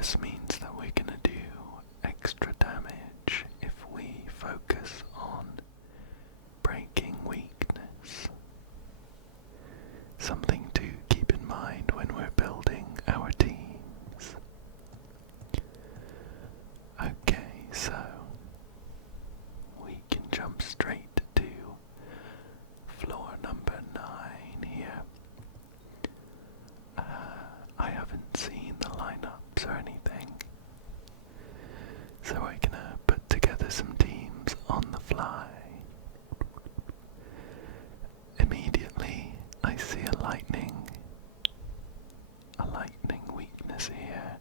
this means that we're gonna do extra damage if we focus on breaking weakness. Something to keep in mind when we're building our teams. Okay, so we can jump straight to floor number 9 here. I haven't seen the lineups or anything, so we're gonna put together some teams on the fly. Immediately I see a lightning weakness here,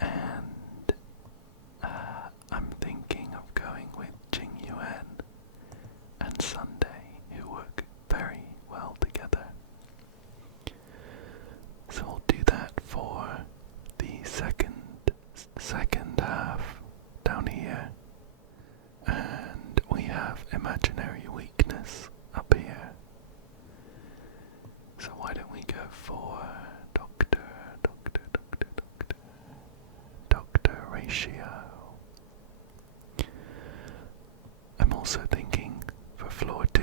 and I'm thinking of going with Jing Yuan and Sunday, who work very well together. So we'll do that for the second half down here, and we have imaginary weakness up here. So why don't we go for Doctor Ratio. I'm also thinking for floor 2,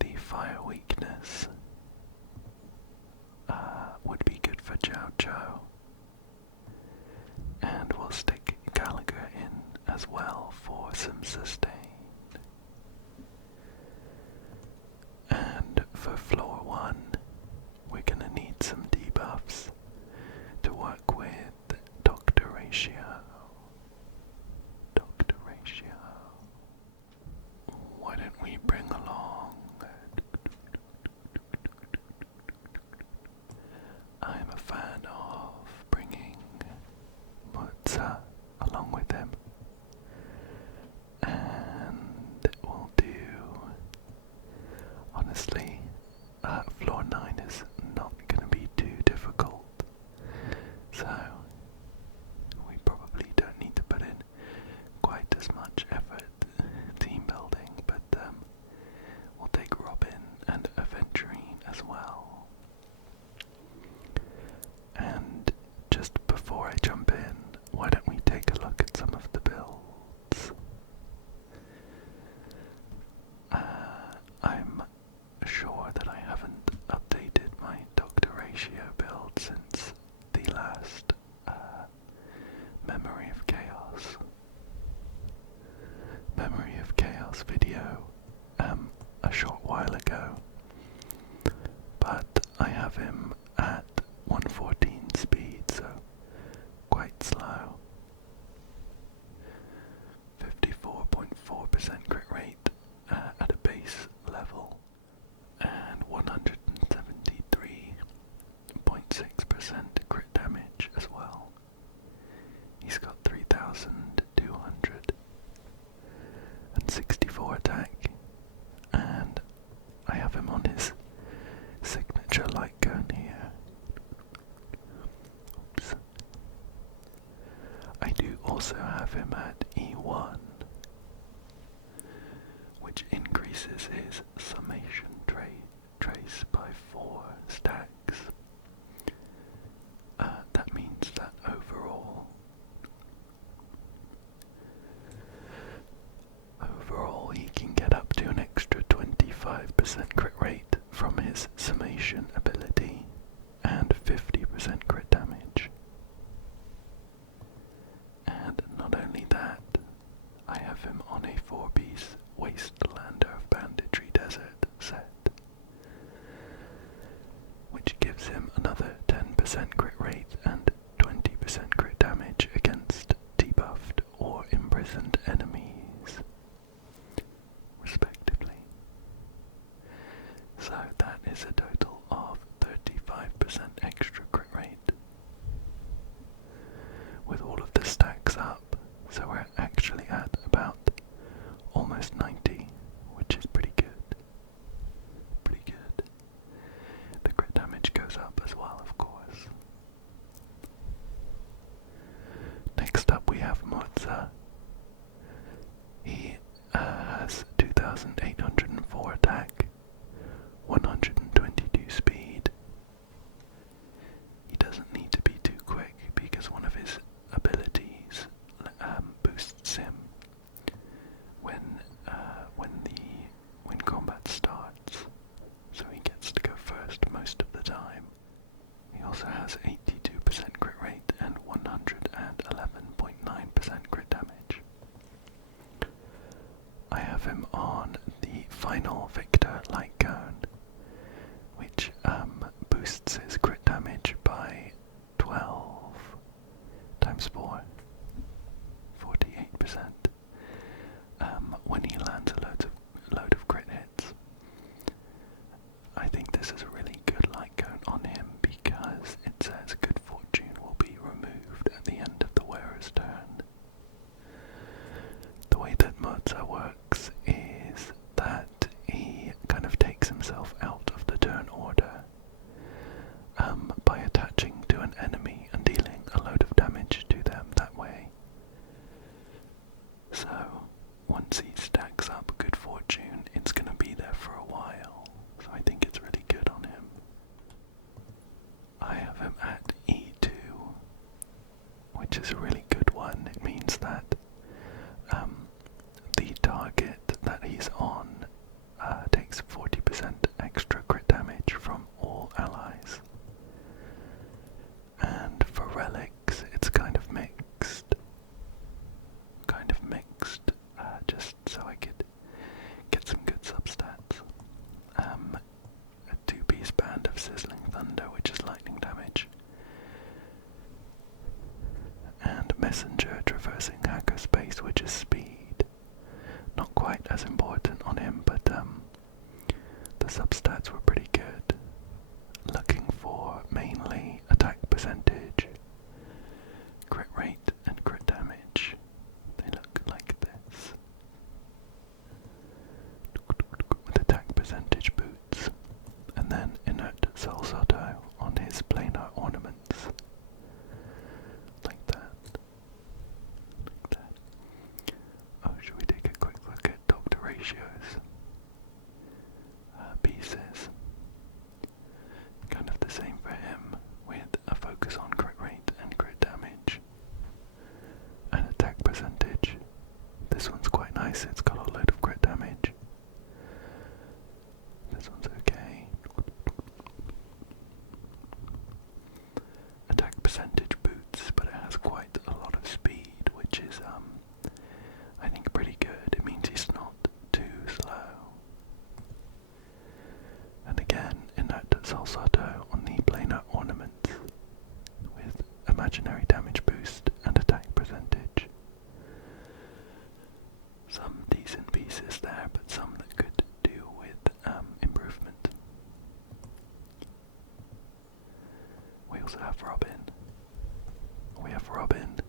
the fire weakness would be good for Chow Chow. And we'll stick Gallagher in as well for some sustain. And for floor 1, we're gonna need some debuffs to work with Doctor Ratio. Why don't we bring along... I'm a fan of bringing Mutza along with him. And we'll do... Honestly, floor 9 is not going to be too difficult. So, we probably don't need to put in quite as much effort team building, but we'll take Robin and Aventurine as well. And just before I jump in, why don't we take a look at some of the builds? I'm sure that I haven't updated my Doctor Ratio build since the last Memory of Chaos video a short while ago, but I have him at 114 speed, so quite slow. 54.4% crit rate at a base level, and 173.6% crit damage as well. He's got 3,264 attack, and I have him on his signature light gun here. Oops. I do also have him at E1, which increases his summation trace by 4 stacks. That means that overall he can get up to an extra 25% crit rate from his summation ability and 50% crit damage. And not only that, I have him on a 4-piece Wastelander of Banditry Desert set, which gives him another 10% crit rate and 20% crit damage against debuffed or imprisoned enemies, respectively. So that is a total of 35% extra crit rate. With all of the stacks up, so we're actually at about almost 90, which is pretty good. The crit damage goes up as well, of course. also has 82% crit rate and 111.9% crit damage. I have him on the final Victor Light Cone, which boosts his crit damage by 12 times 4, 48%. When he lands a load of crit hits. I think this is a really good light cone on him because it says good fortune will be removed at the end of the wearer's turn. The way that MoCs works is that he kind of takes himself out of the turn order by attaching to an enemy and dealing a load of damage to them that way. So once he stacks up good fortune, it's going to be there for a while. So I think it's really good on him. I have him at E2, which is a really good one. It means that the target that he's on takes 40% extra crit damage from all allies. And for relics, it's kind of mixed. Just so I could get some good substats. A 2-piece band of Sizzling Thunder, which is lightning damage. And Messenger traversing Hackerspace, which is speed. Not quite as important on him, but the substats were pretty good. Looking for mainly attack percentage, crit rate, and crit damage. They look like this. With attack percentage boots, and then inert Salsato on his planar ornaments. Like that. Like that. Oh, should we take a quick look at doctor ratios? Pieces. Kind of the same for him, with a focus on crit rate and crit damage. And attack percentage. This one's quite nice, it's got a load of crit damage. This one's okay. Attack percentage boots, but it has quite a lot of speed, which is, I think pretty good. It means he's not too slow. And again, inert Salsato on the planar ornaments, with imaginary damage boost and attack percentage. Some decent pieces there, but some that could do with improvement. We also have Robin. We have Robin,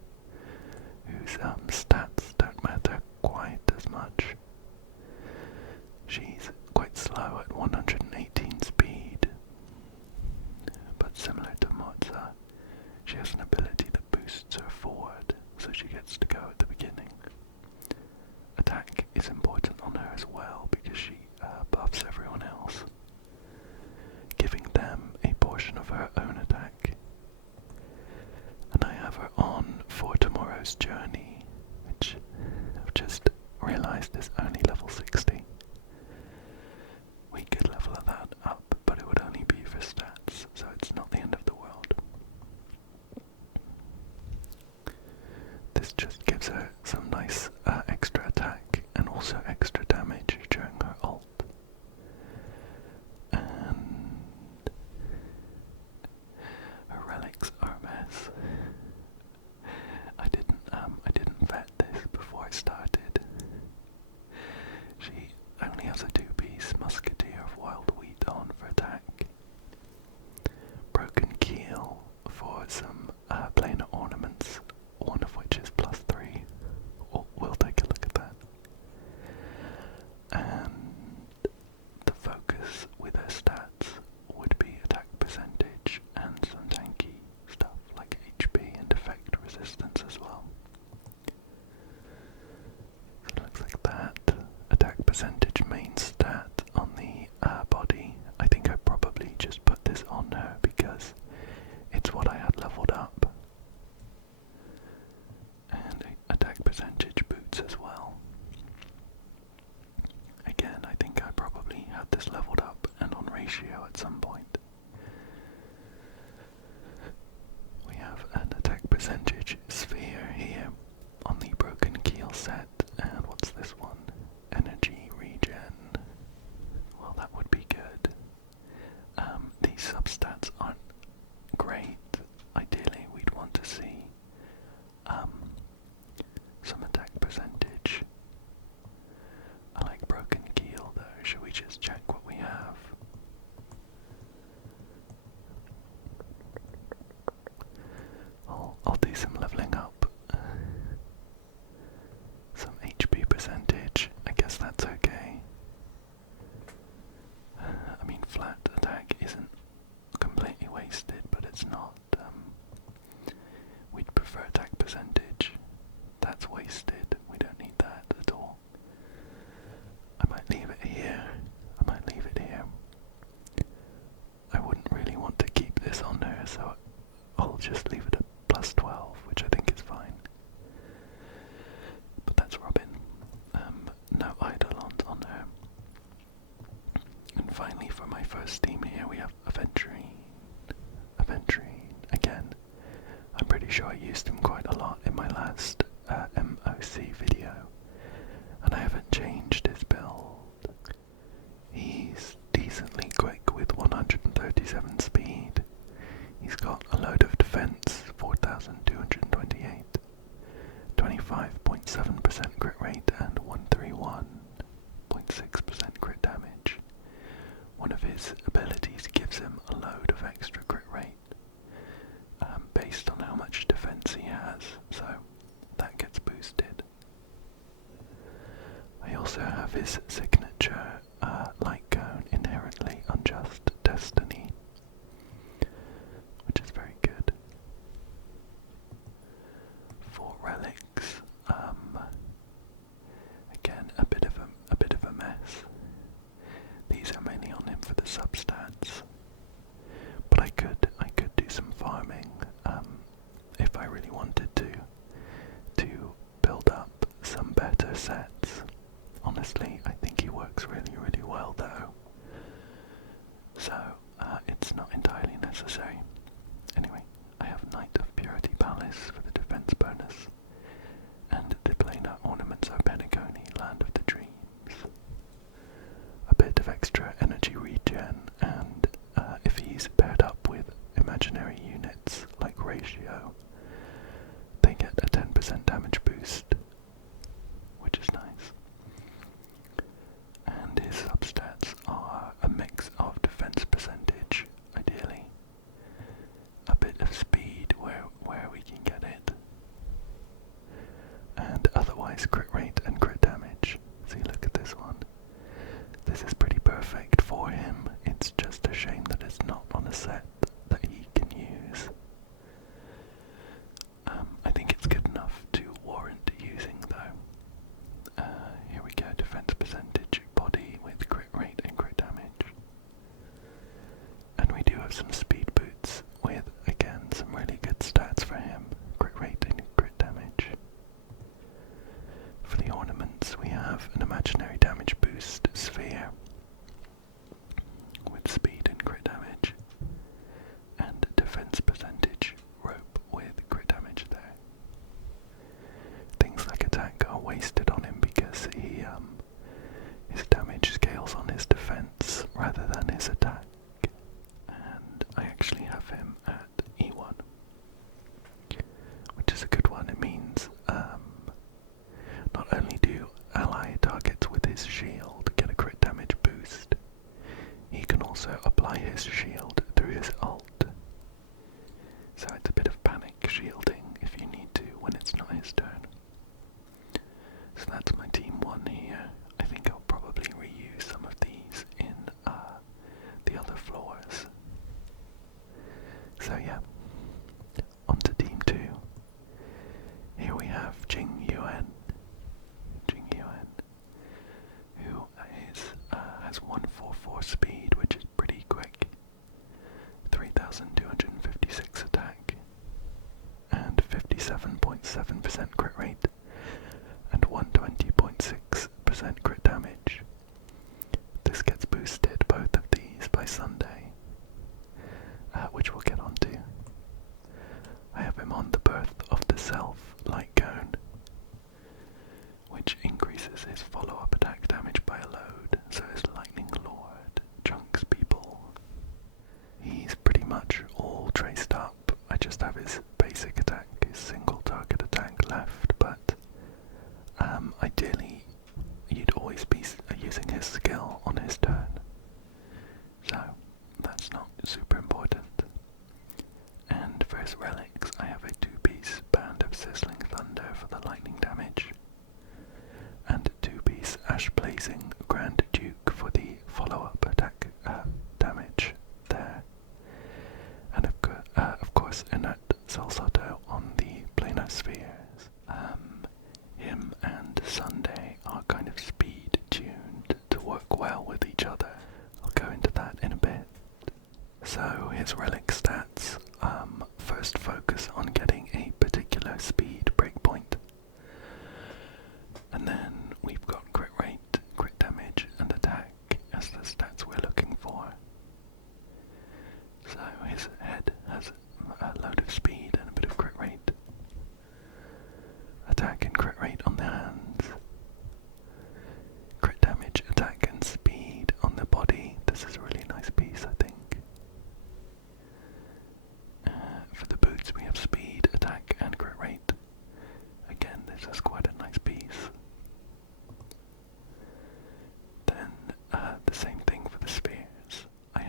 whose stats don't matter quite as much. She's quite slow at 118 speed, but similar to Mozza, she has an ability that boosts her forward, so she gets to go at the beginning. Attack is important on her as well because she buffs everyone else, giving them a portion of her own attack. And I have her on for Tomorrow's Journey, which I've just realised is only level 60. We could level that up, but it would only be for stats, so it's not the end of the world. This just gives her some nice extra attack and also extra damage during her ult. And her relics are a mess. I didn't vet this before I started. She only has a 2-piece Musketeer of Wild Wheat on for attack. Broken Keel for some planar ornaments, one of which is +3. We'll take a look at that. And the focus with her stats would be attack percentage and some tanky stuff like HP and effect resistance as well. So it looks like that. Attack percentage main stat on the body. I think I probably just put this on her because it's what I had leveled up. it's not. We'd prefer attack percentage. That's wasted. We don't need that at all. I might leave it here. I wouldn't really want to keep this on her, so I'll just leave it at +12, which I think is fine. But that's Robin. No Eidolons on her. And finally, for my first team here, we have Aventurine. Again, I'm pretty sure I used him quite a lot in my last MoC video, and I haven't changed his build. He's decently quick with 137 speed. He's got a load of defense, 4,228, 25.7% crit rate, and 131.6% crit damage. One of his abilities gives him a load of extra crit rate based on how much defense he has, so that gets boosted. I also have his signature light cone, inherently unjust destiny, which is very good. For relics, again a bit of a mess. These are mainly on him for the substats, but I could do some farming if I really wanted to build up some better sets. Honestly, I think he works really, really well though, so it's not entirely necessary. Anyway, I have Knight of Purity Palace for the defense bonus, and the planar ornaments are Penacony, Land of the Dreams. A bit of extra energy regen, and if he's paired up with imaginary units like Ratio, they get a 10% damage boost, which is nice. And his substats are a mix of defense percentage, ideally, a bit of speed where we can get it, and otherwise crit rate and crit damage. See, look at this one. This is pretty perfect for him. It's just a shame that it's not on a set that he can use. I think it's good enough to warrant using though. Here we go, defense percentage, body with crit rate and crit damage. And we do have some speed boots with, again, some really good stats for him, crit rate and crit damage. For the ornaments, we have an imaginary damage boost sphere with speed and crit damage, and defense percentage rope with crit damage there. Things like attack are wasted on him because his damage scales on his defense rather than his attack. And I actually have him at E1, which is a good one. It means not only do ally targets with his shield get a crit damage boost, he can also apply his shield through his ult. So it's a bit of panic shielding if you need to when it's not his turn. So that's my team 1 here. I think I'll probably reuse some of these in the other floors. So yeah, on to team 2. Here we have Jing Yuan, who has 144 speed, which is pretty quick, 3,256 attack, and 57.7% crit rate, and 120.6% crit damage. This gets boosted, both of these, by Sunday, which we'll get onto. I have him on the Birth of the Self light cone, which increases his follow-up attack damage by a load, so his Lightning Lord chunks people. He's pretty much all traced up. I just have his basic attack, his single target attack left, but ideally you'd always be using his skill on his turn, so that's not super important. And for his relics, I have a 2-piece Band of Sizzling Thunder for the lightning damage, and 2-piece Ash Blazing Grand Duke for the follow-up attack damage there. And course, inert Salsato on the planospheres. Him and Sunday are kind of speed tuned to work well with each other. I'll go into that in a bit. So his relic stats first focus on getting a particular speed breakpoint. And then we've got crit rate, crit damage, and attack as the stats we're looking for. So his head has a load of speed and a bit of crit rate. Attack and crit rate on the hands. Crit damage, attack and speed on the body. This is a really nice piece, I think. For the boots we have speed, attack and crit rate. Again, this is quite a nice piece. Then the same thing for the spheres. I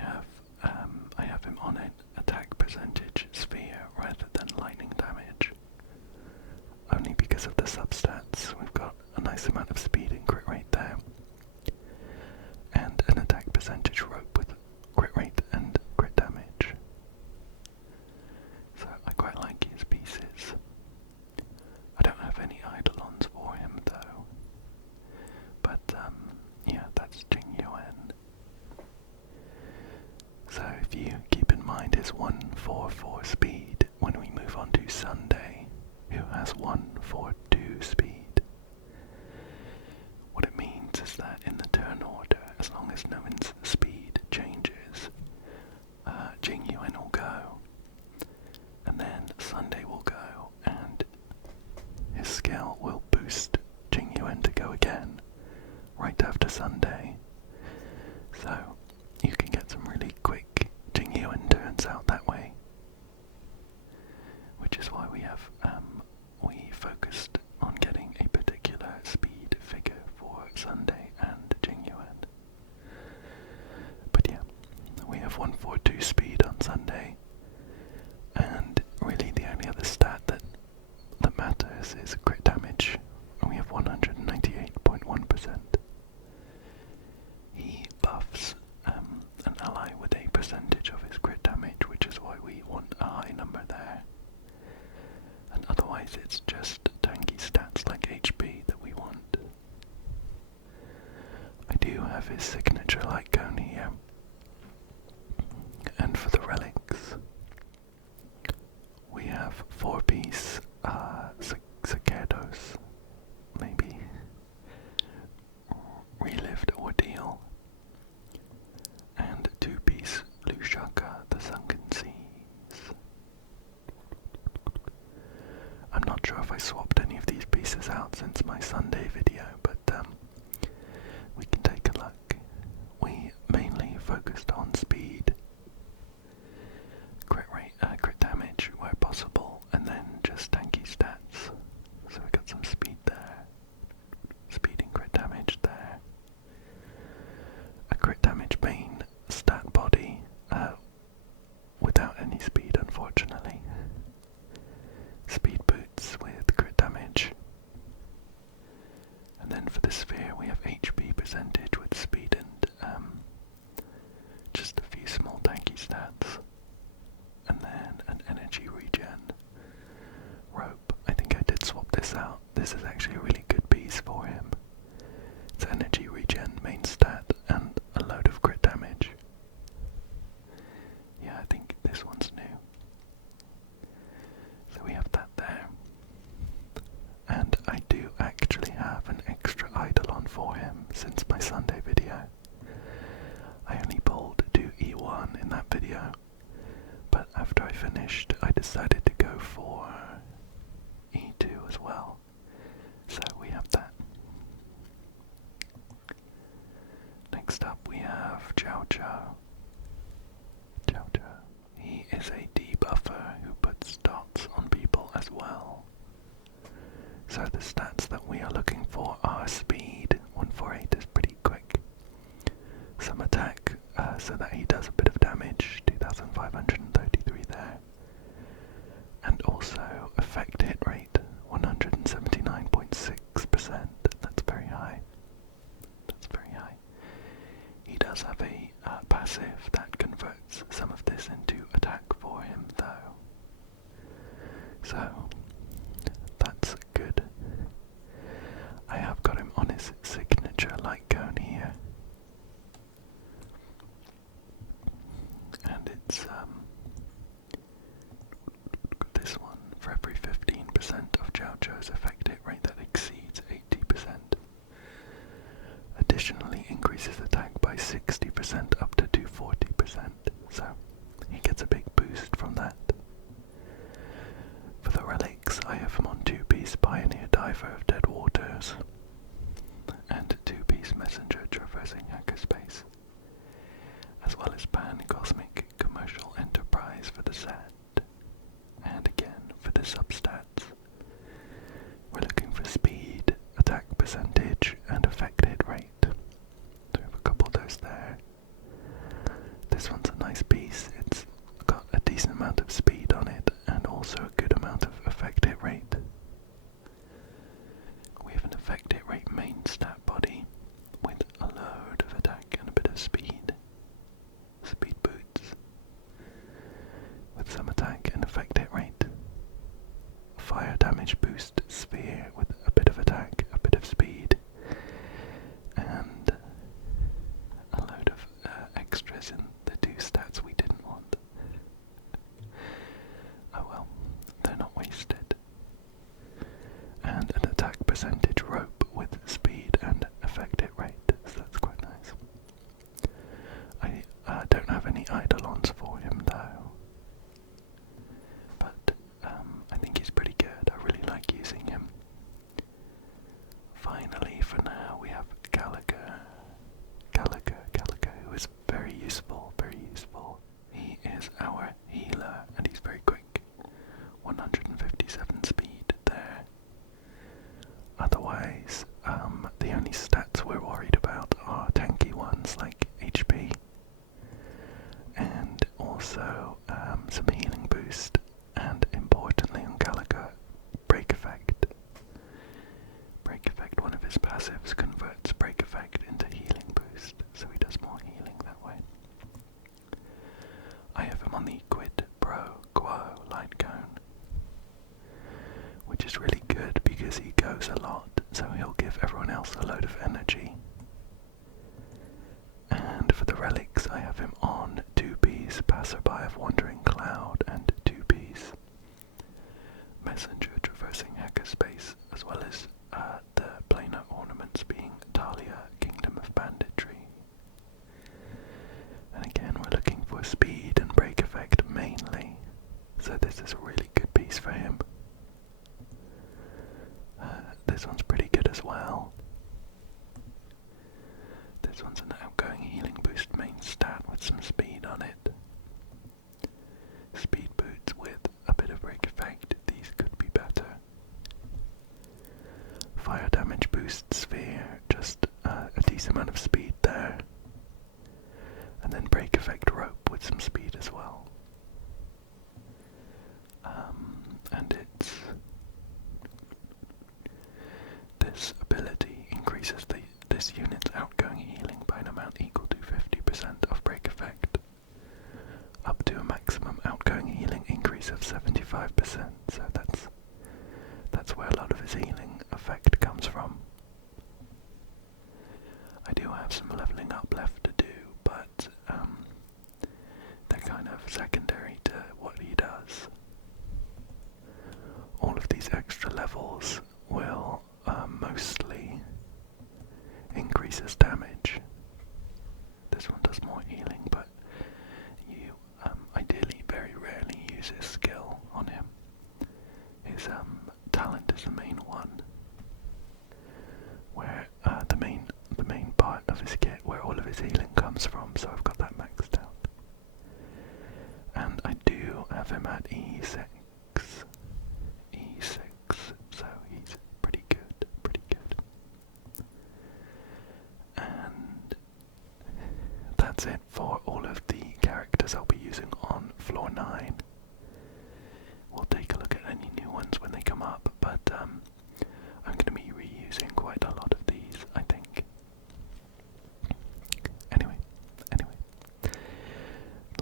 have him on an attack percentage sphere rather than lightning damage. Only because of the substats. We've got a nice amount of speed and crit rate there. And an attack percentage rope with crit rate and crit damage. So I quite like his pieces. I don't have any eidolons for him though. But yeah, that's Jing Yuan. So if you keep in mind his 144 speed when we move on to Sunday, who has 142 speed. What it means is that in the turn order, as long as no one's speed changes, Jing Yuan will go, and then Sunday will go, and his skill will boost Jing Yuan to go again, right after Sunday. So you can get some really quick Jing Yuan turns out that way. Which is why we focused on getting a particular speed figure for Sunday and Jing Yuan. But yeah, we have 142 speed on Sunday, and really the only other stat that matters is crit damage, and we have 198.1%. He buffs an ally with a percentage of his crit damage, which is why we want a high number there. And otherwise it's just tanky stats like HP that we want. I do have his signature light cone here. And for the relics, we have 4-piece Cicados, maybe Relived Ordeal, and 2-piece Lushaka, the Sunken Seas. I'm not sure if I swapped any of these pieces out since my Sunday video, but we can take a look. We mainly focused on speed, crit rate, crit damage where possible, and then just tanky stats. So we got some speed there, speed and crit damage there. A crit damage main stat body without any speed, unfortunately. Speed boots with crit damage. And then for the sphere we have HP percentage with speed and just a few small tanky stats. And then an energy regen rope. I think I did swap this out. This is actually a really good piece for him. It's energy regen, main stat, and a load of crit damage. Yeah, I think this one's new. So we have that there. And I do actually have an extra eidolon for him since my Sunday video. I only pulled 2 E1 in that video, but after I finished I decided to go for E2 as well. So we have that. Next up we have Chow Chow. Chow Chow. He is a debuffer who puts dots on people as well. So the stats that we are looking for are speed, 148 is pretty quick. Some attack, so that he does a bit of damage, 2,533 there. And also effect hit rate, 179.6%. That's very high. That's very high. He does have a passive that converts some of this into attack for him though. Watch Out shows effect hit rate that exceeds 80%. Additionally, increases attack by 60% up to 240%, so he gets a big boost from that. For the relics, I have him on 2-piece Pioneer Diver of Dead Waters and 2-piece Messenger Traversing Hackerspace, as well as Pan-Cosmic Commercial Enterprise for the set. And again, for the substats, we're looking for speed, attack percentage, and effect hit rate. So we have a couple of those there. This one's a nice piece. It's got a decent amount of speed on it, and also a good amount of effect hit rate. We have an effect hit rate main stat body with a load of attack and a bit of speed. Speed boots with some attack and effect hit rate. Fire damage boost sphere with a bit of attack, a bit of speed, and a load of extras in the 2 stats we didn't want. Oh well, they're not wasted. And an attack percentage rope with speed and effect hit rate, so that's quite nice. I don't have any eidolons for him though, but I think he's pretty good. I really like using him. Finally, for now, we have Gallagher, who is very useful, very useful. He is our healer, and he's very quick. 157 speed there. Otherwise, the only stats we're worried about are tanky ones like HP, and also some healing boost, and importantly on Gallagher, break effect. Break effect, one of his passives converts break effect into healing boost, so he does more healing that way. I have him on the Quid Pro Quo light cone, which is really good because he goes a lot, so he'll give everyone else a load of energy. And for the relics, I have him on 2-piece Passerby of Wandering Cloud and 2-piece Messenger Traversing Hackerspace, as well as the planar ornaments being Talia, Kingdom of Banditry. And again, we're looking for speed and break effect mainly, so this is a really good piece for him. This one's pretty good as well. This one's an outgoing healing boost main stat with some speed on it. Speed boots with a bit of break effect, these could be better. Fire damage boost sphere, just a decent amount of speed there. And then break effect rope with some speed as well. And this ability increases this unit's outgoing healing by an amount equal to 50% of break effect, up to a maximum outgoing healing increase of 75%, so that's where a lot of his healing effect comes from. I do have some leveling up left to do, but they're kind of secondary to what he does. All of these extra levels will mostly increase his damage. This one does more healing, but you ideally very rarely use his skill on him. His talent is the main one, where the main part of his kit where all of his healing comes from, so I've got that maxed out. And I do have him at E6, so he's pretty good. And that's it for all of the characters I'll be using on floor 9. We'll take a look at any new ones when they come up, but I'm going to be reusing quite a lot of these, I think. Anyway,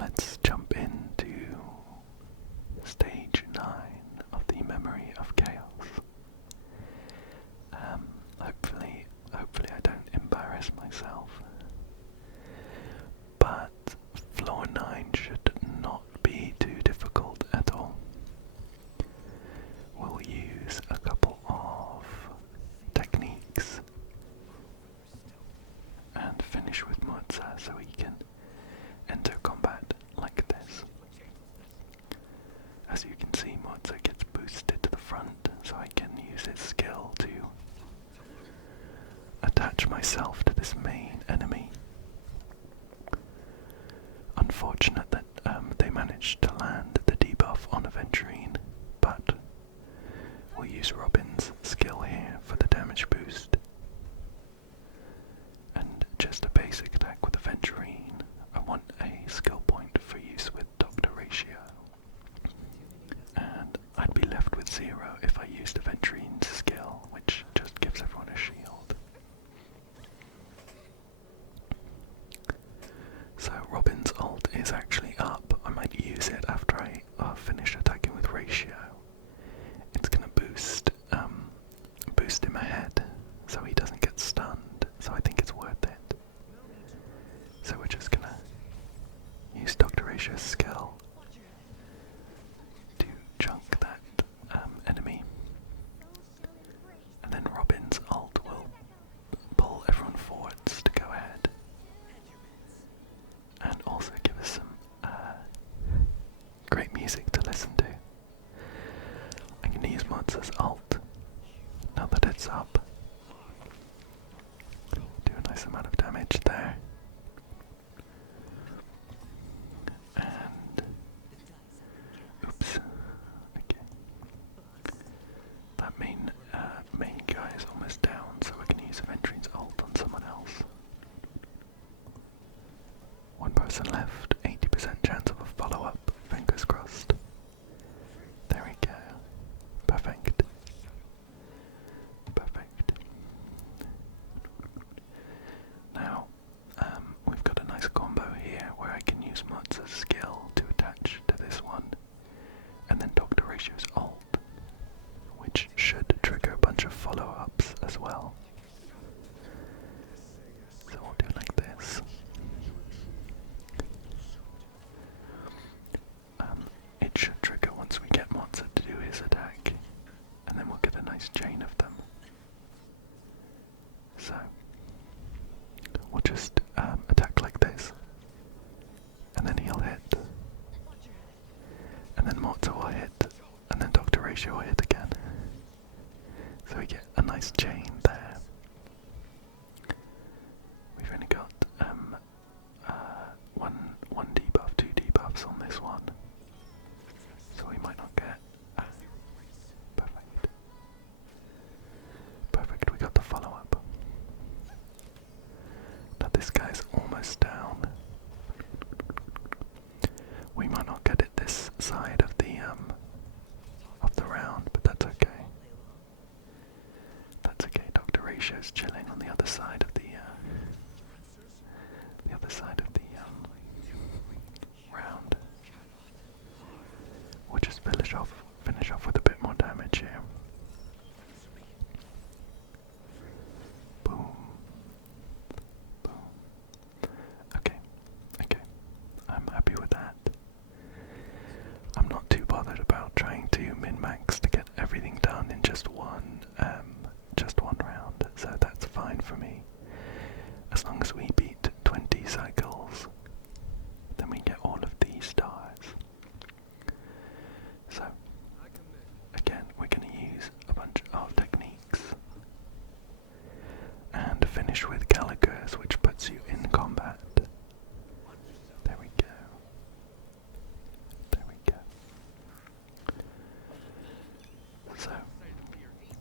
let's jump into stage as you can see, Mozo gets boosted to the front, so I can use his skill to attach myself to this main enemy. Unfortunate that they managed to land the debuff on Aventurine, but we'll use Robin's skill here for the damage boost. And just a basic attack with Aventurine. I want a skill point for use with Doctor Ratio. And I'd be left with 0 if I used Aventurine's skill, which just gives everyone a shield. So Robin's ult is actually up. I might use it after I finish attacking with Ratio. It's gonna boost him ahead, so he doesn't get stunned. So I think it's worth it. So we're just gonna use Dr. Ratio's skill to chunk that enemy, and then Robin's ult will pull everyone forwards to go ahead, and also give us some great music to listen to. I'm going to use Mozo's ult now that it's up. Do a nice amount of damage there. And oops. Okay. That main guy is almost down, so we can use Aventurine's ult on someone else. One person left, 80% chance of a follow-up, fingers crossed. There we go. Perfect. Perfect. Now, we've got a nice combo here where I can use Mozo's skill to attach to this one, and then Dr. Ratio's ult, which should trigger a bunch of follow-ups as well. So we'll do like this. It should trigger once we get Mozo to do his attack, and then we'll get a nice chain of them. So we'll just attack like this, and then he'll hit, and then Mozo will hit, and then Dr. Ratio will hit again. So we get a nice chain there. We've only got one debuff, 2 debuffs on this one, so we might not get. Perfect. Perfect, we got the follow-up. Now this guy's almost down. We might not get it this side of the round, but that's okay. That's okay. Dr. Ratio's chilling on the other side of the round. We'll just finish off with a bit more damage here. Boom. Boom. Okay. I'm happy with that. I'm not too bothered about trying to min-max to get everything done in just one round, so that's fine for me. As long as we beat 20 cycles, then we get all of these stars. So, again, we're going to use a bunch of techniques, and finish with Gallagher's, which puts you in combat. There we go. There we go. So,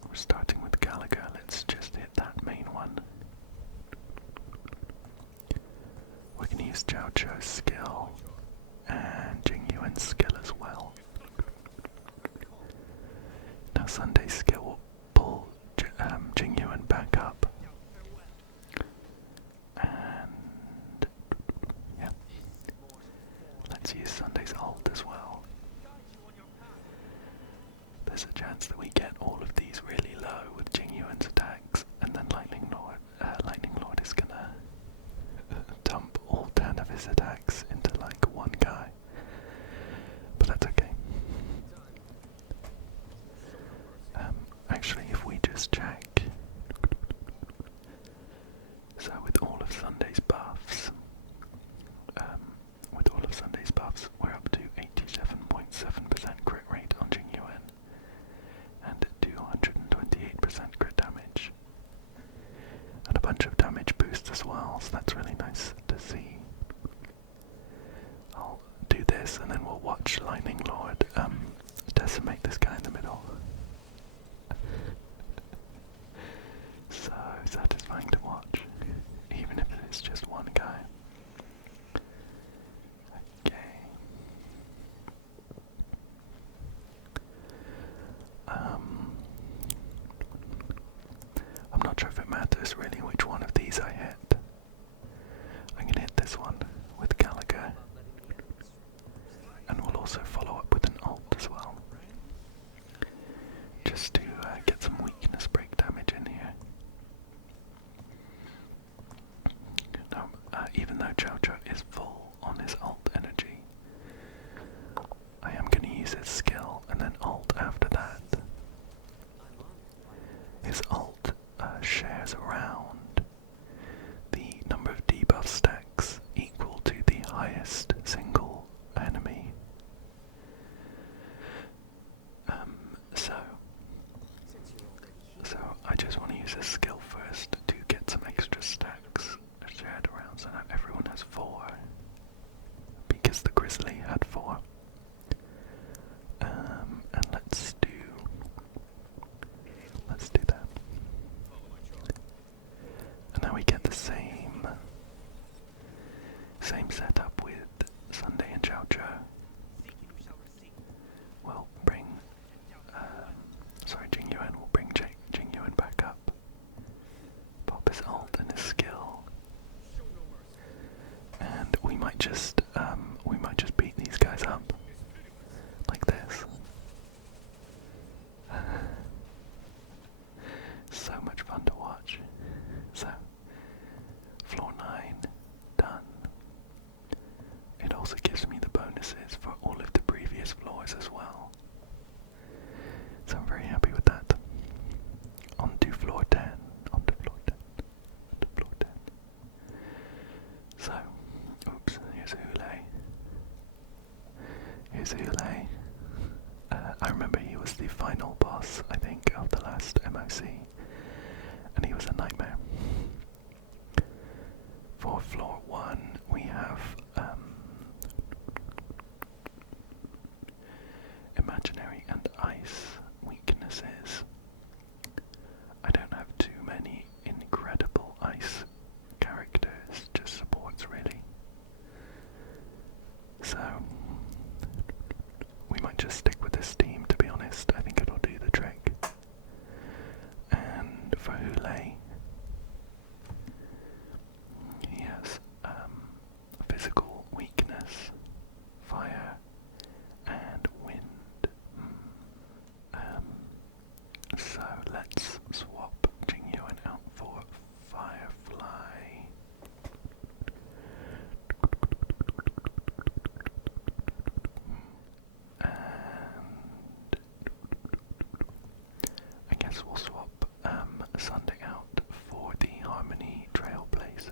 we're starting with Gallagher. Let's just hit that main one. We can use Chao Cho's skill and Jing Yuan's skill as well. Now Sunday's skill will pull Jing Yuan back up. And yeah, let's use Sunday's ult as well. There's a chance that we get all of these really low with Jing Yuan's attacks, and then Lightning Lord is gonna dump all 10 of his attacks into like one guy. But that's okay. Actually, if we just check, so with all of Sunday's buffs, we're up to 87.7% crit decimate this guy in the middle. So satisfying to watch, even if it is just one guy. Okay. I'm not sure if it matters really which one of these I hit. I'm gonna hit this one with Gallagher, and we'll also follow up with an ult as well, just to get some weakness break damage in here. Now, even though Chow is full on his ult energy, I am going to use his skill and then ult after that. His ult shares around the number of debuff stacks equal to the highest single enemy. So I just want to use his skill first to get some extra stacks shared around, so now everyone has 4, because the Grizzly had 4. And let's do that. And now we get the same setup with Sunday and Chow. We'll bring, Jingyuan will bring Jingyuan back up. Pop his ult and his skill. And we might just beat these guys up. Like this. So much fun to watch. So, floor 9 done. It also gives me the bonuses for all of the previous floors as well. So I'm very happy with that. On to floor 10. On to floor 10. On to floor 10. So, oops, here's Hule. Here's Hule. I remember he was the final boss, I think, of the last MoC, and he was a nightmare. For floor 1, we have imaginary and ice weaknesses. I don't have too many incredible ice characters, just supports really. So we might just stick with this team, to be honest. I think it'll do the trick. And for Hule, he has physical weakness, fire, and wind. So let's swap Jingyuan out for Firefly. And I guess we'll swap Sunday out for the Harmony Trailblazer.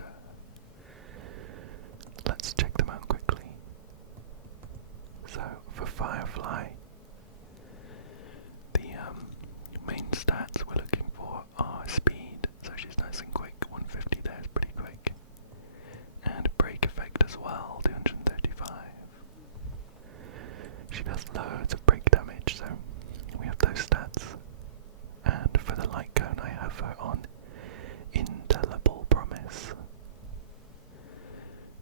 Let's check them out quickly. So for Firefly, the main stats we're looking for are speed, so she's nice and quick. 150 there is pretty quick. And break effect as well, 235. She does loads of break damage, so we have those stats. And for the light cone, I have her on Indelible Promise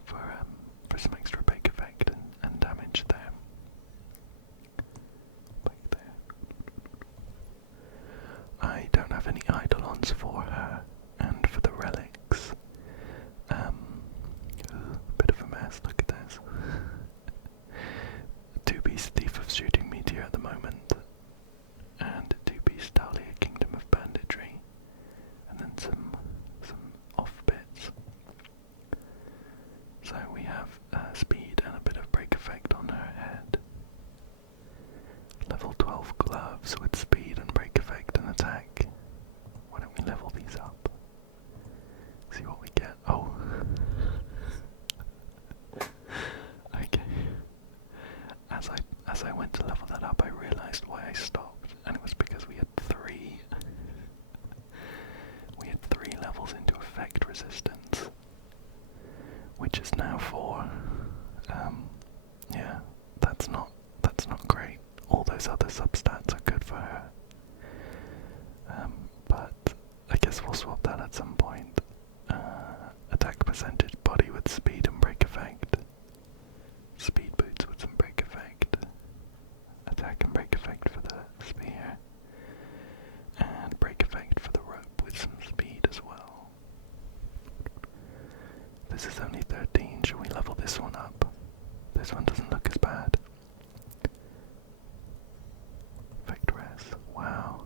for some extra break effect and damage there. Like there. I don't have any Eidolons for her, and for the relics, bit of a mess. Look at this. 2-piece Thief of Shooting Meteor at the moment, and 2-piece Dahlia Kingdom of Banditry, and then some off bits. So we have speed and a bit of break effect on her head. Level 12 gloves with speed and break effect and attack. Why don't we level these up? See what we get. Oh. Okay. As I went to level that up, I realized why I stopped, and it was because we had 3 levels into effect resistance, which is now 4. Yeah, that's not great. All those other substats are good for her. But I guess we'll swap that at some point. Attack percentage, body with speed and break effect. Speed boots with some break effect. Attack and break effect for the spear. And break effect for the rope with some speed as well. This is only 13, should we level this one up? This one doesn't look as bad. Effect res, wow.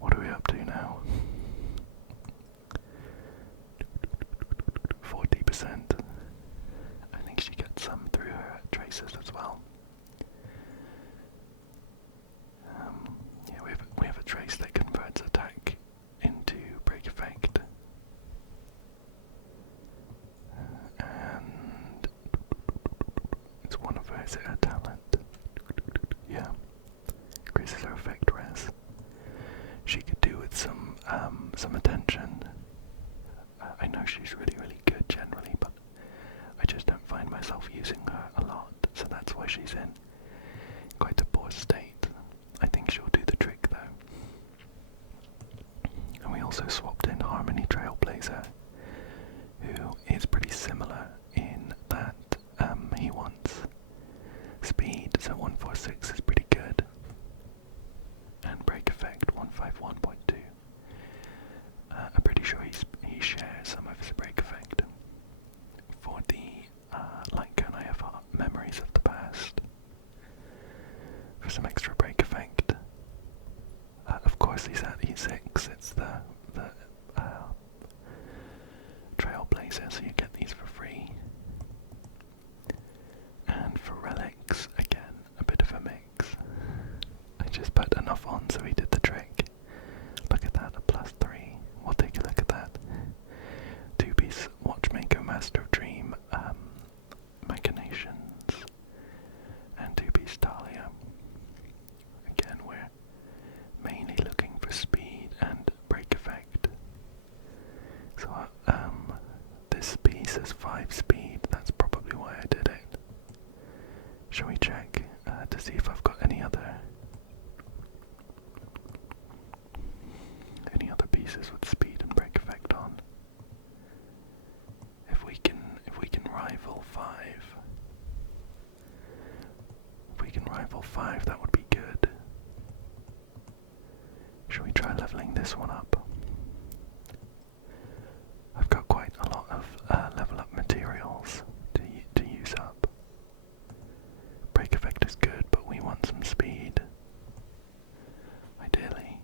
What are we up to now? 40%. I think she gets some through her traces as well. Yeah, we have a trace that converts attack into break effect. And it's one of her, is it her talent? Yeah. Increases her effect res. She could do with some attention. I know she's really, really good generally, but I just don't find myself using her a lot, so that's why she's in quite a poor state. I think she'll do the trick though. And we also swapped in Harmony Trailblazer, who is pretty similar in that he wants speed, so 146 is pretty good. And break effect 151.2. I'm pretty sure he shares some of his break effect. For the light gun, I have memories of the past. For some extra break effect. Of course, he's at E6. It's the Trailblazer, so you get these for free. And for relics, again, a bit of a mix. I just put enough on so he did the trick. Look at that, a +3. We'll take a look at that. 2-piece Watchmaker, Master of Dream, Machinations, and 2-piece Talia. Again, we're mainly looking for speed and break effect. So, this piece is 5 speed, that's probably why I did it. Shall we check to see if I've got any other pieces with speed and break effect on? If we can rival 5. If we can rival 5, that would be good. Shall we try leveling this one up? I've got quite a lot of level up materials to use up. Break effect is good, but we want some speed. Ideally.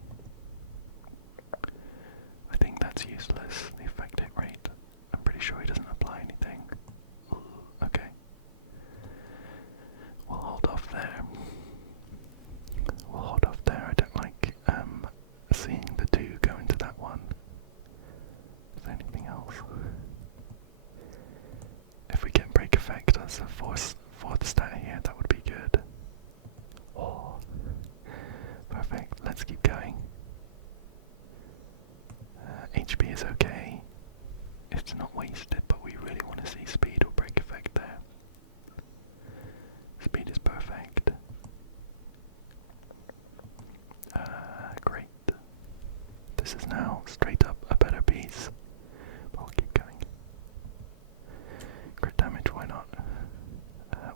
I think that's useless, the effect hit rate. I'm pretty sure he doesn't apply anything. Okay. We'll hold off there. I don't like seeing the 2 go into that one. Is there anything else? If we get break effect as a fourth stat here, that would be good. Oh, perfect. Let's keep going. HP is okay. It's not wasted, but we really want to see speed or break effect there. Speed is perfect. Great. This is now straight up a better piece, but we'll keep going. Crit damage, why not?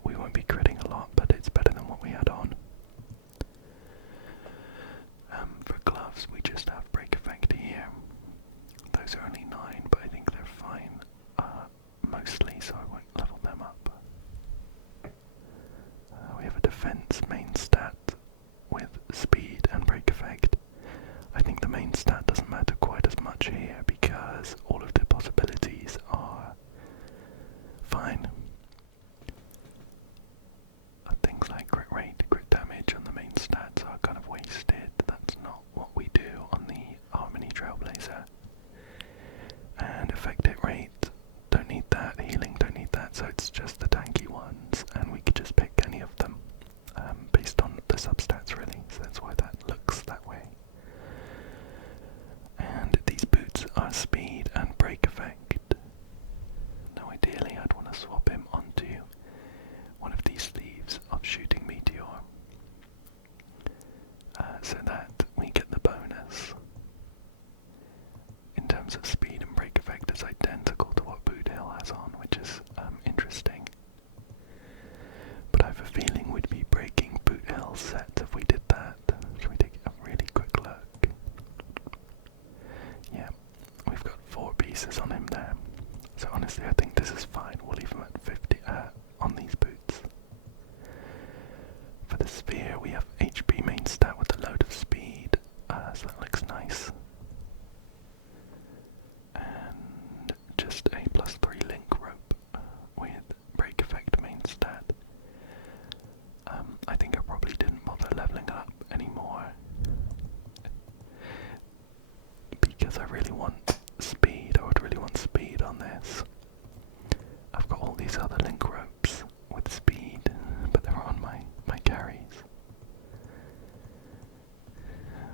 We won't be critting a lot, but it's better than what we had on. For gloves, we just have break effect here. Those are only 9, but I think they're fine.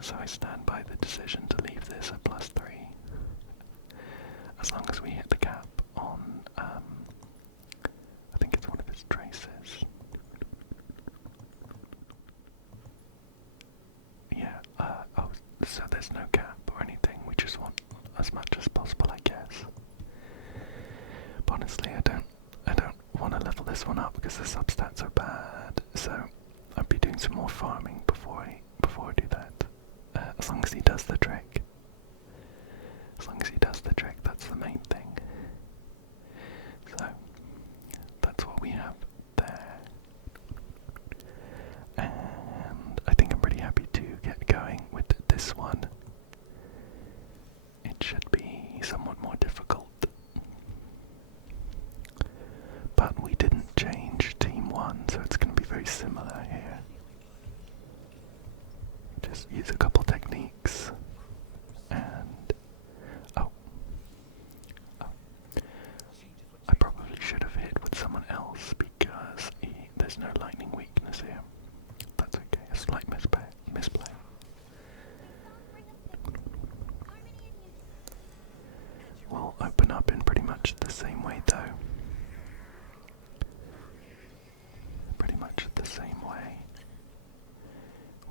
So I stand by the decision to leave this at +3. As long as we hit the cap on, I think it's one of his traces. Yeah, oh, so there's no cap or anything, we just want as much as possible, I guess. But honestly, I don't want to level this one up because the substats are bad, so I'll be doing some more farming before I do that. As long as he does the trick. As long as he does the trick, that's the main thing. So, that's what we have there. And I think I'm pretty happy to get going with this one. It should be somewhat more difficult. But we didn't change Team 1, so it's going to be very similar here. Just use a couple techniques, and I probably should have hit with someone else because there's no lightning weakness here. That's okay, a slight misplay. We'll open up in pretty much the same way though. Pretty much the same way.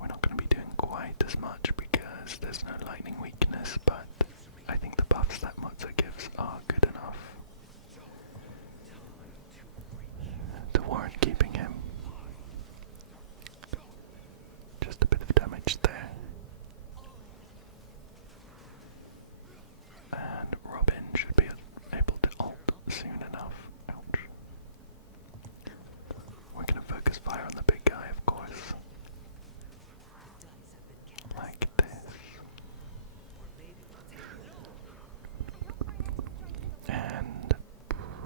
We're not going to be doing quite as much because there's no lightning weakness, but I think the buffs that MoC gives are good enough to warrant keeping him. Just a bit of damage there. And Robin should be able to ult soon enough. Ouch. We're going to focus fire on the big guy, of course. Like this. And,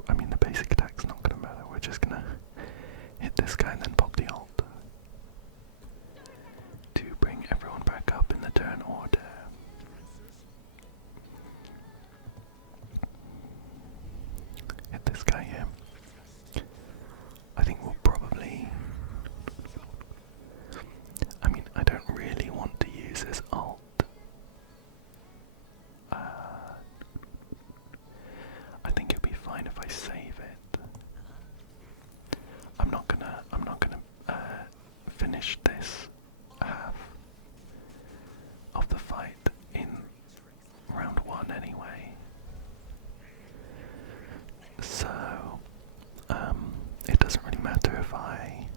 I mean, the basic attack's not going to matter. We're just going to hit this guy and then pop the ult. To bring everyone back up in the turn order. Hit this guy here. I think we'll probably... I mean, I don't really want to use his ult. I think it'd be fine if I save it. I'm not gonna finish this half of the fight in round 1 anyway. So, it doesn't really matter if I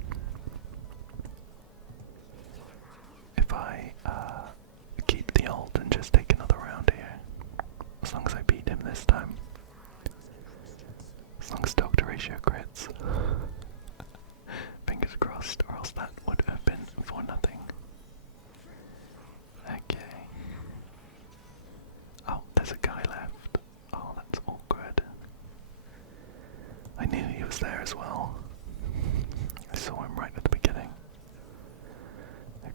keep the ult and just take another round here, as long as I beat him this time. As long as Doctor Ratio crits. Fingers crossed, or else that would have been for nothing. Okay. Oh, there's a guy left. Oh, that's awkward. I knew he was there as well. I saw him right at the beginning.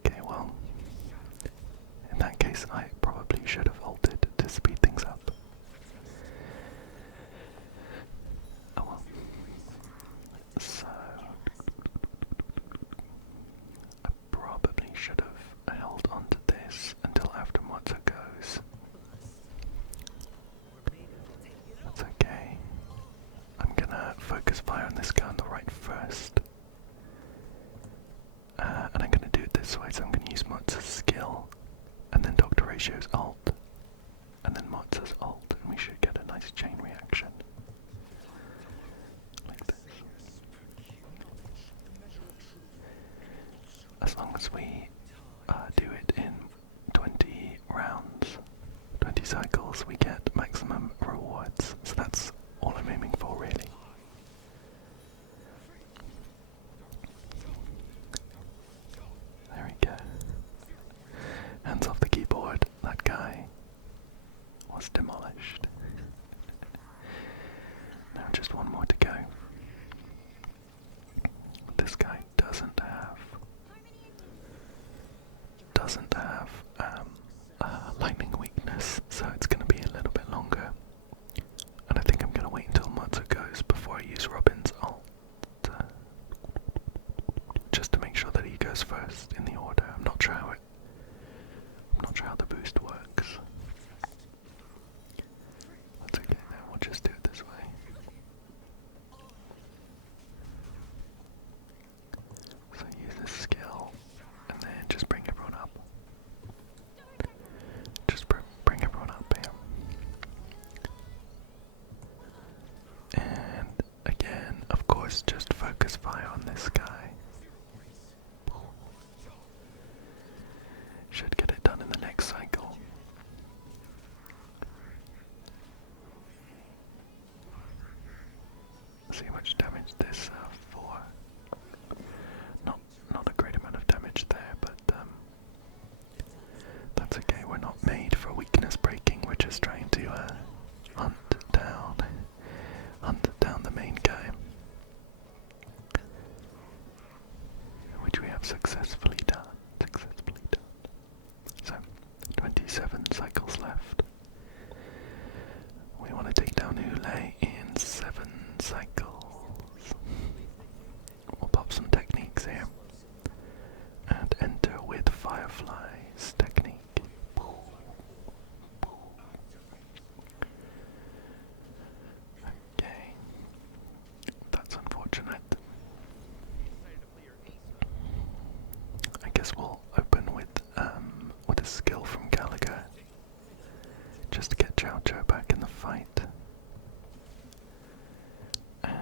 Okay, well, in that case I probably should have ulted to speed things up. Oh well. So, I probably should have held onto this until after MoC goes. That's okay. I'm gonna focus fire on this guy on the right first. And I'm gonna do it this way, so I'm gonna use MoC's skill, and then Dr. Ratio's ult, and then MoC's ult, and we should get a nice chain reaction. Like this. As long as we do it in 20 rounds, 20 cycles, we get maximum rewards. So that's all I'm aiming for, really. There we go. Hands off the keyboard. That guy was demolished. Now just one more to go. This guy doesn't have lightning weakness, so it's going to be a little bit longer. And I think I'm going to wait until MoC goes before I use Robin's ult. Just to make sure that he goes first in the order. I'm not sure how it Firefly's technique. Okay, that's unfortunate. I guess we'll open with a skill from Gallagher, just to get Chow Chow back in the fight. And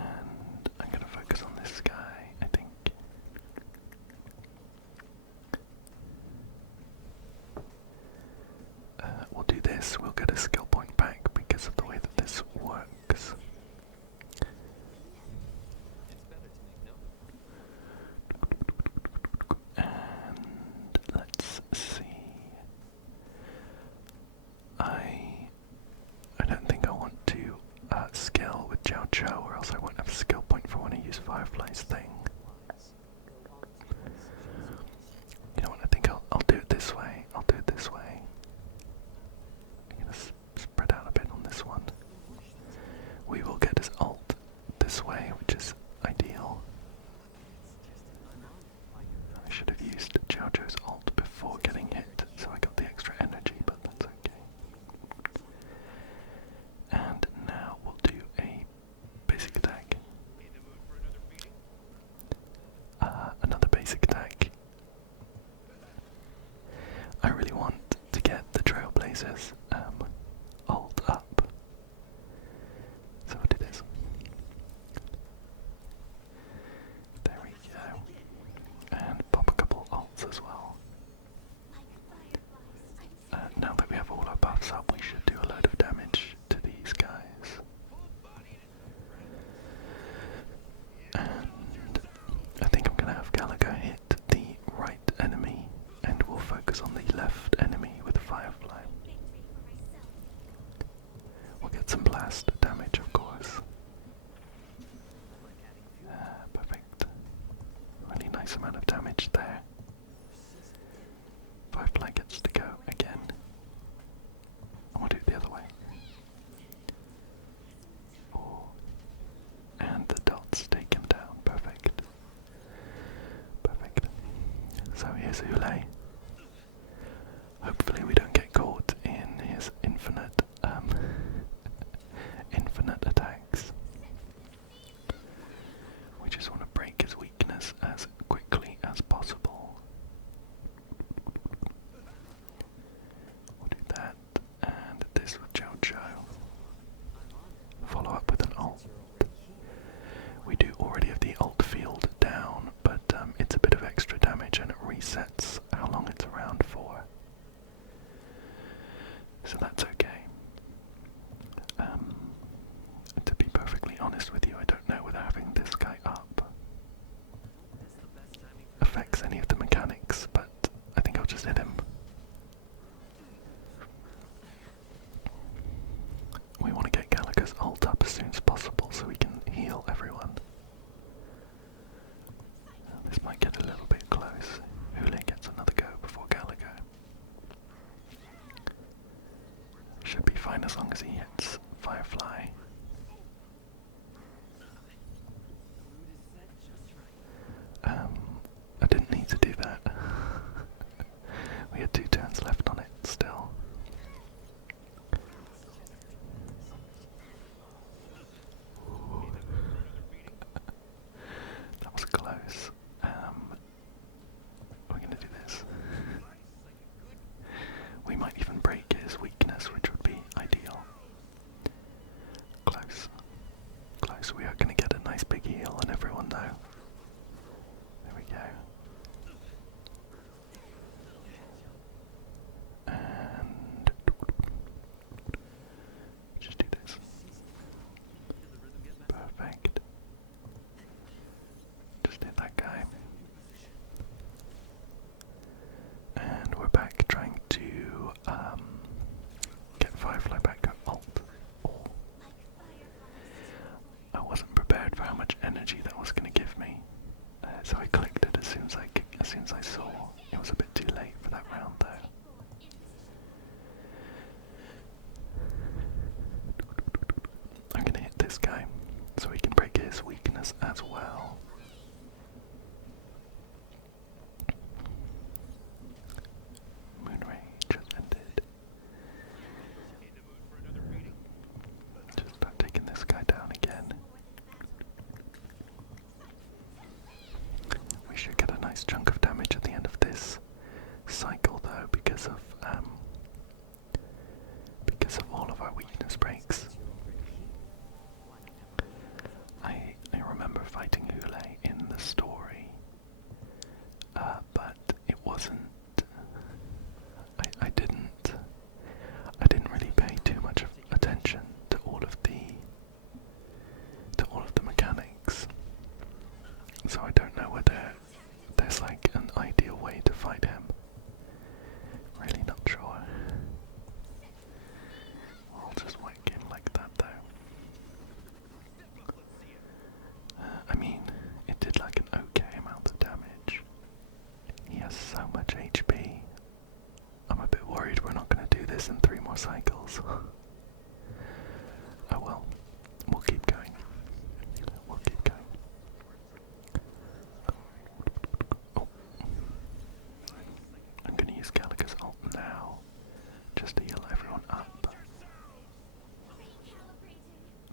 I'm gonna focus on this guy, I think. We'll do this, we'll get a skill point back because of the way that this works. And let's see. I don't think I want to skill with Chow Chow, or else I won't have a skill point for when I use Firefly's thing. You know what, I think I'll do it this way. I'll do it this way. I'm gonna spread out a bit on this one. We will get his ult this way, which is ideal. I should have used Chow Chow's ult before getting hit, so I got the extra energy, but that's okay. And now we'll do a basic attack. Another basic attack. I really want to get the Trailblazers ult up. So we'll do this. There we go. And pop a couple ults as well. Now that we have all our buffs up, we should do a load of damage to these guys. And I think I'm going to have Gallagher hit the right enemy, and we'll focus on the left enemy with Firefly. We'll get some blast damage, of course. Perfect. Really nice amount of damage there. Firefly gets to go again. And we'll do it the other way. Oh. And the dots take him down. Perfect. Perfect. So here's Ulay. Hopefully we don't get caught in his infinite attacks. We just want to break his weakness as quickly as possible. We'll do that, and this with Chow Chow. Follow up with an ult. We do already have the ult field down, but it's a bit of extra damage and it resets how long it's around for. So that's okay. To be perfectly honest with you, I don't know whether having this guy up affects any of the mechanics, but I think I'll just hit him. We want to get Gallagher's ult up as soon as possible so we can heal everyone. This might get a little bit close. Hule gets another go before Gallagher. Should be fine as long as he hits Firefly. I didn't need to do that. We had 2 turns left on it still. Ooh. That was close. We're gonna do this. We might even break his weakness, which would be ideal. Close. Close. We are gonna get a nice big heal on everyone though. There we go. And just do this. Perfect. Just hit that guy. And we're back trying to get Firefly back to ult. Oh. I wasn't prepared for how much energy that was going to give me, so I clicked it as soon as I saw. It was a bit too late for that round though. I'm going to hit this guy so he can break his weakness as well. much HP. I'm a bit worried we're not going to do this in 3 more cycles. Oh well, we'll keep going. We'll keep going. Oh. I'm going to use Gallagher's ult now, just to heal everyone up.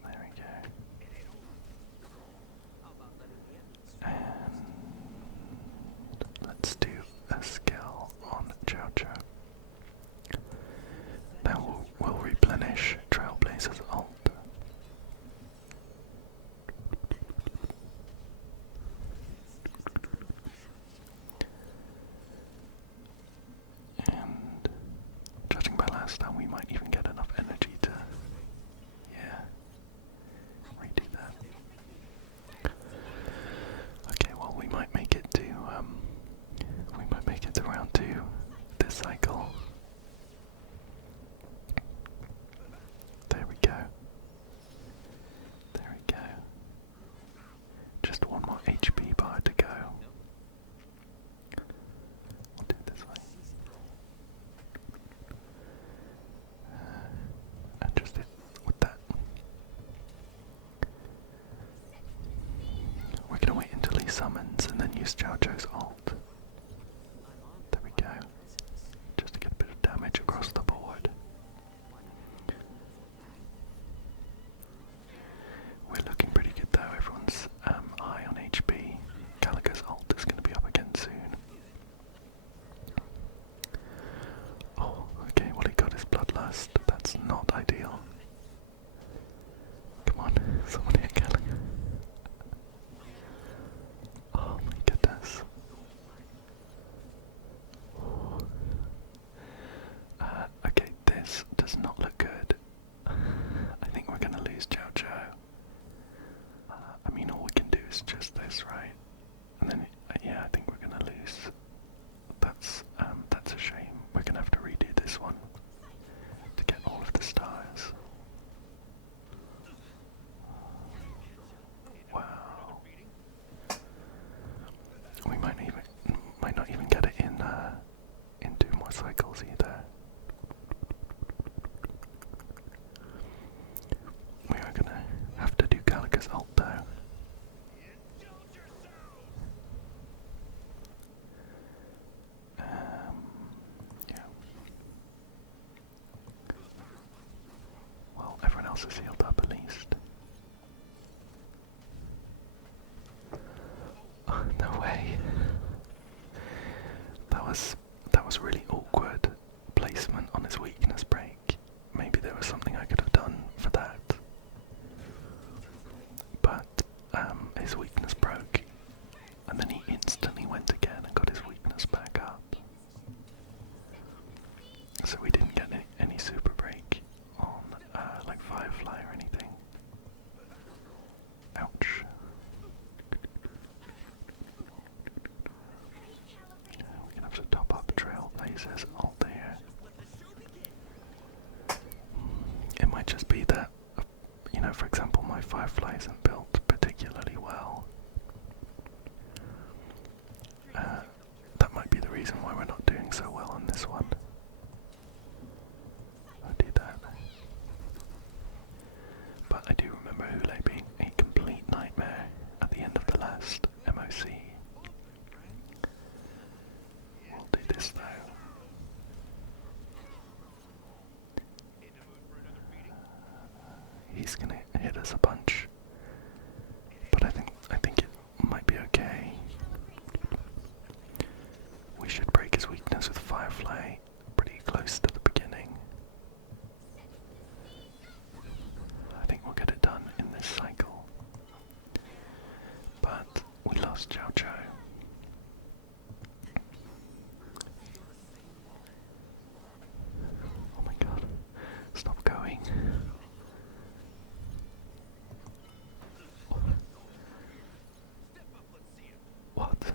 There we go. And let's do a skill on Chow Chow. Now we'll replenish Trailblazer's ult. And judging by last time, we might even get enough energy to, yeah, redo that. Okay, well we might make it to round 2 this cycle. There we go. There we go. Just 1 more HP bar to go. We'll do it this way. And just hit with that. We're gonna wait until he summons and then use Chow Chow's ult. There we go. Just to get a bit of damage across the board. We're looking pretty good though, everyone's high on HP. Gallagher's ult is going to be up again soon. Oh, okay, well he got his bloodlust. That's not ideal. Come on, someone hit Gallagher. Oh my goodness. Okay, this does not look good. I think we're going to lose Chow Chow. I mean, all we can do is just this, right? And then, yeah, I think we're going to lose. That's a shame. We're going to have to redo this one to get all of the stars. Wow. We might not even get it in 2 more cycles either. We are gonna have to do Gallagher's ult though. Yeah. Well, everyone else is healed up at least. Oh, no way. That was really awkward placement on his weakness break. Maybe there was something I could have done for that. But his weakness broke, and then he instantly went again and got his weakness back up. So we didn't get any super break on like Firefly or anything. Ouch. We're gonna have to top up Trailblazer's ult there. It might just be that, you know, for example, my Firefly isn't built particularly well. That might be the reason why we're not doing so well on this one. I'll do that. But I do remember Hule being a complete nightmare at the end of the last MoC. We'll do this though. He's gonna hit us a bunch, but I think it might be okay. We should break his weakness with Firefly pretty close to the beginning. I think we'll get it done in this cycle. But we lost Chow Chow. Oh my god. Stop going. What?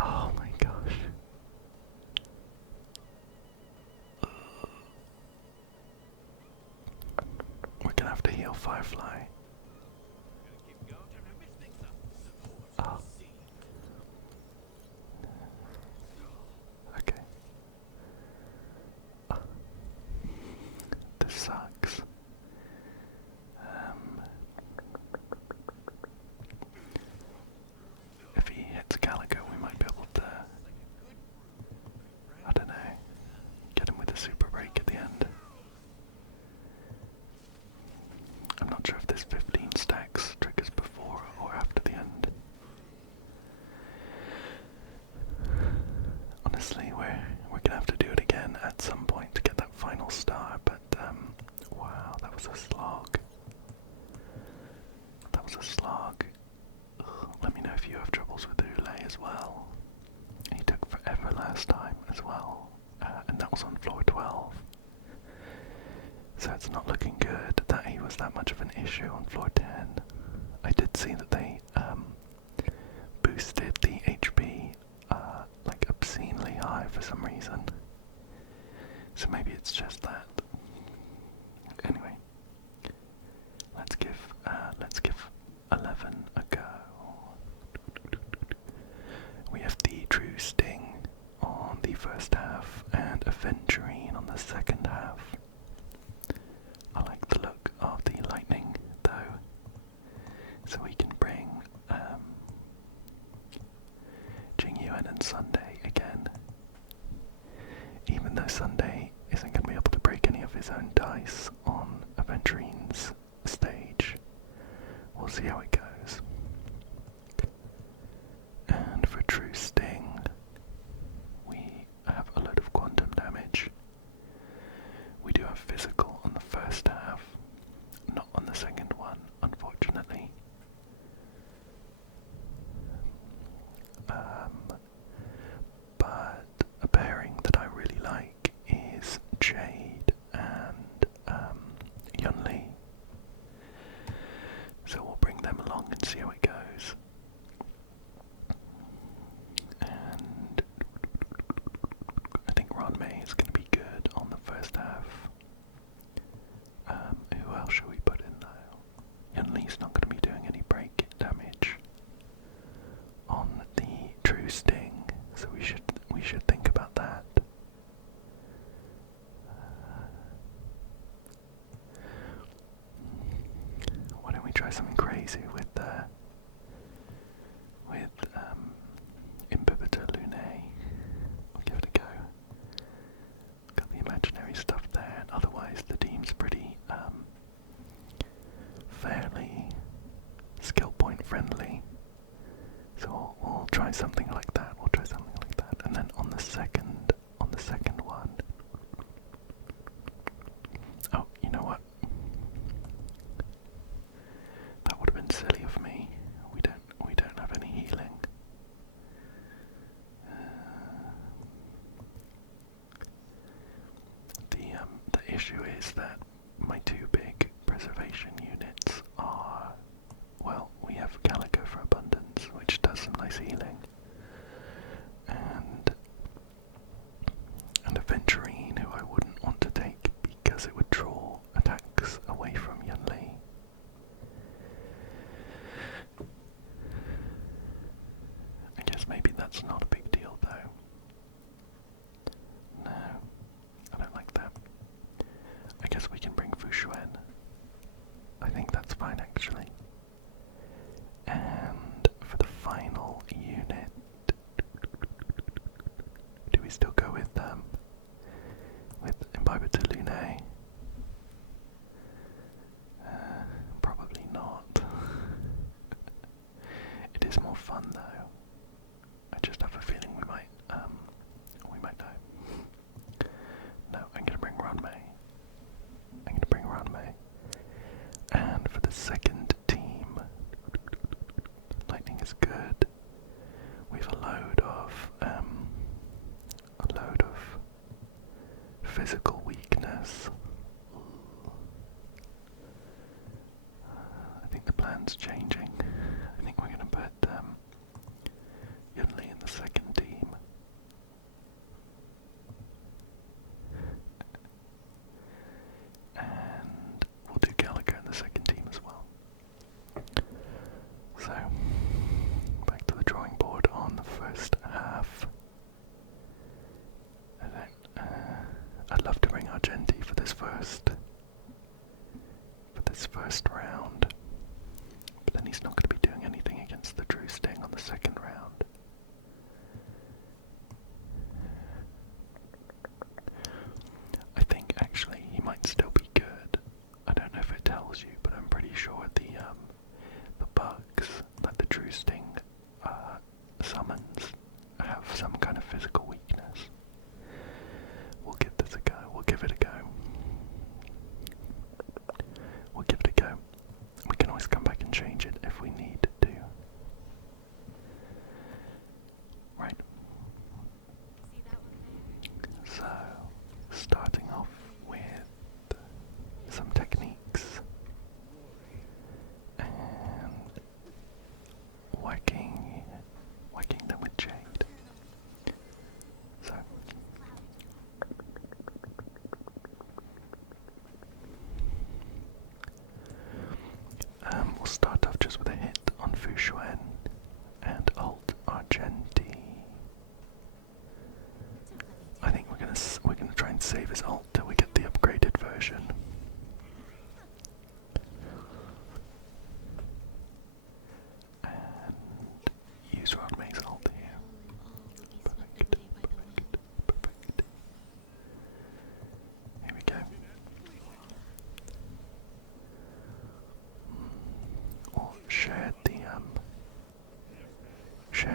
Oh my gosh. We're gonna have to heal Firefly. Oh. this sucks. If he hits Gallagher, we might be able to, I don't know, get him with a super break at the end. I'm not sure if this 15 stacks triggers before or after the end. Honestly, we're gonna have to do it again at some point to get that final star, but wow, that was a slog. That was a slog. Ugh, let me know if you have troubles with Ulay as well. He took forever last time as well, and that was on floor 12. So it's not looking good that he was that much of an issue on floor 10. I did see that they boosted the HP like obscenely high for some reason. So maybe it's just that. Anyway, let's give 11 a go. We have the True Sting on the first half and Aventurine on the second half. I like the look of the lightning though, so we can bring Jing Yuan and Sunday again. Even though Sunday isn't going to be able to break any of his own dice on Aventurine's stage, we'll see how it goes. And for True Sting, we have a load of quantum damage. We do have physical on the first half, not on the second one, unfortunately. But a pairing that I really like is Jade and Yunli. So we'll bring them along and see how it goes. And I think Ron May is going to be good on the first half. Who else should we put in though? Yunli's not going to be doing any break damage on the True Sting, so we should think about that. Why don't we try something crazy with Imbibitor Lunae? I'll give it a go. Got the imaginary stuff there, and otherwise the team's pretty fairly skill point friendly. So we'll try something like that. And then on the second one. Oh, you know what? That would have been silly of me. We don't have any healing. The issue is that my two big preservation units are, well, we have Calico for Abundance, which does some nice healing, and Aventurine, who I wouldn't want to take because it would draw attacks away from Yunli. I guess maybe that's not a big deal though. No, I don't like that. I guess we can bring Fushuen. I think that's fine actually. And for the final unit, do we still go with Imbibitor Lunae? Probably not. It is more fun though. I just have a feeling we might know. No, I'm gonna bring Ron May. And for the second team, lightning is good. We've a load of physical weakness. I think the plan's changing. I think we're gonna put Yunli in the second team. And we'll do Gallagher in the second team as well. So, back to the drawing board on the first half. I'd love to physical weakness. We'll give this a go. We'll give it a go. We'll give it a go. We can always come back and change it if we need to. Right. So, starting off with some techniques and whacking them with jade. So, we'll start off just with a hit on Fushuan and alt Argenti. I think we're gonna try and save his alt till we get the upgraded version. And use Rodmay's alt here. Perfect. Here we go. We'll share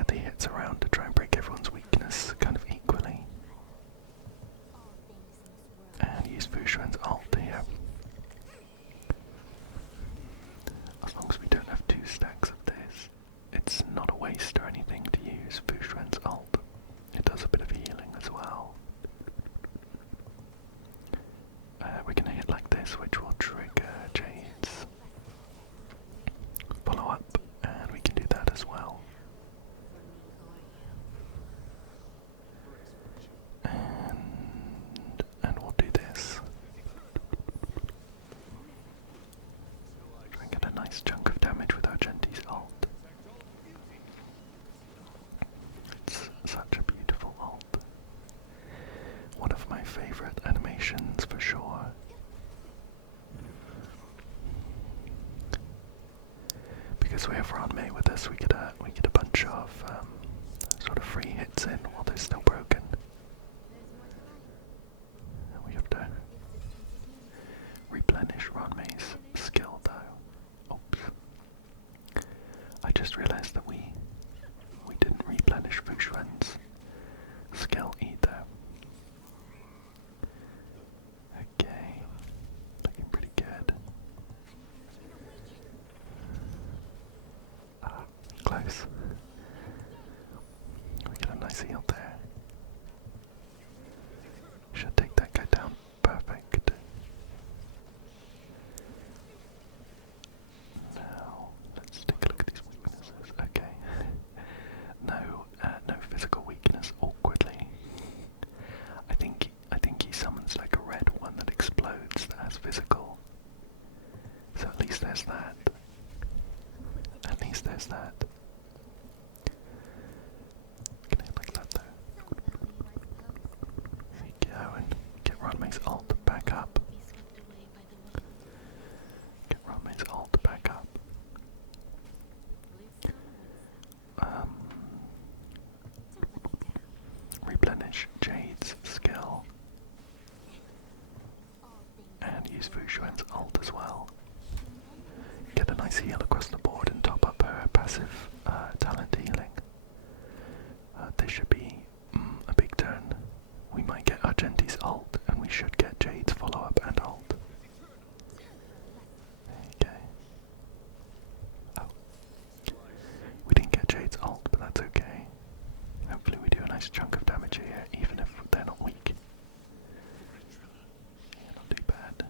the hits around to try and break everyone's weakness kind of equally. And use Fushuan's alt here. As long as we don't have 2 stacks of this, it's not a waste or anything to use Fushuan's alt. It does a bit of healing as well. We're going to hit like this, which will trigger Jade's follow up, and we can do that as well. And we'll do this. Try and get a nice chunk of damage with Argenti's ult. It's such a beautiful ult. One of my favourite animations for sure. Because we have Ranmei with us, we get a bunch of sort of free hits in while they're still broken. And we have to replenish Ranmei's skill though. Oops. I just realised that we didn't replenish Fushuan's skill either. Okay, looking pretty good. Close. We get a nice heal there. Should take that guy down. Perfect. Now, let's take a look at these weaknesses. Okay. No physical weakness, awkwardly. I think he summons like a red one that explodes that has physical. So at least there's that. At least there's that. Can I hit like that though? There we go, and get Ranmei's ult back up. Get Ranmei's ult back up. Replenish Jade's skill. And use Fushuan's ult as well. Get a nice heal across the board and top up her passive talent healing. This should be a big turn. We might get Argenti's ult, and we should get Jade's follow-up and ult. There you go. Oh. We didn't get Jade's ult, but that's okay. Hopefully we do a nice chunk of damage here, even if they're not weak. Yeah, not too bad.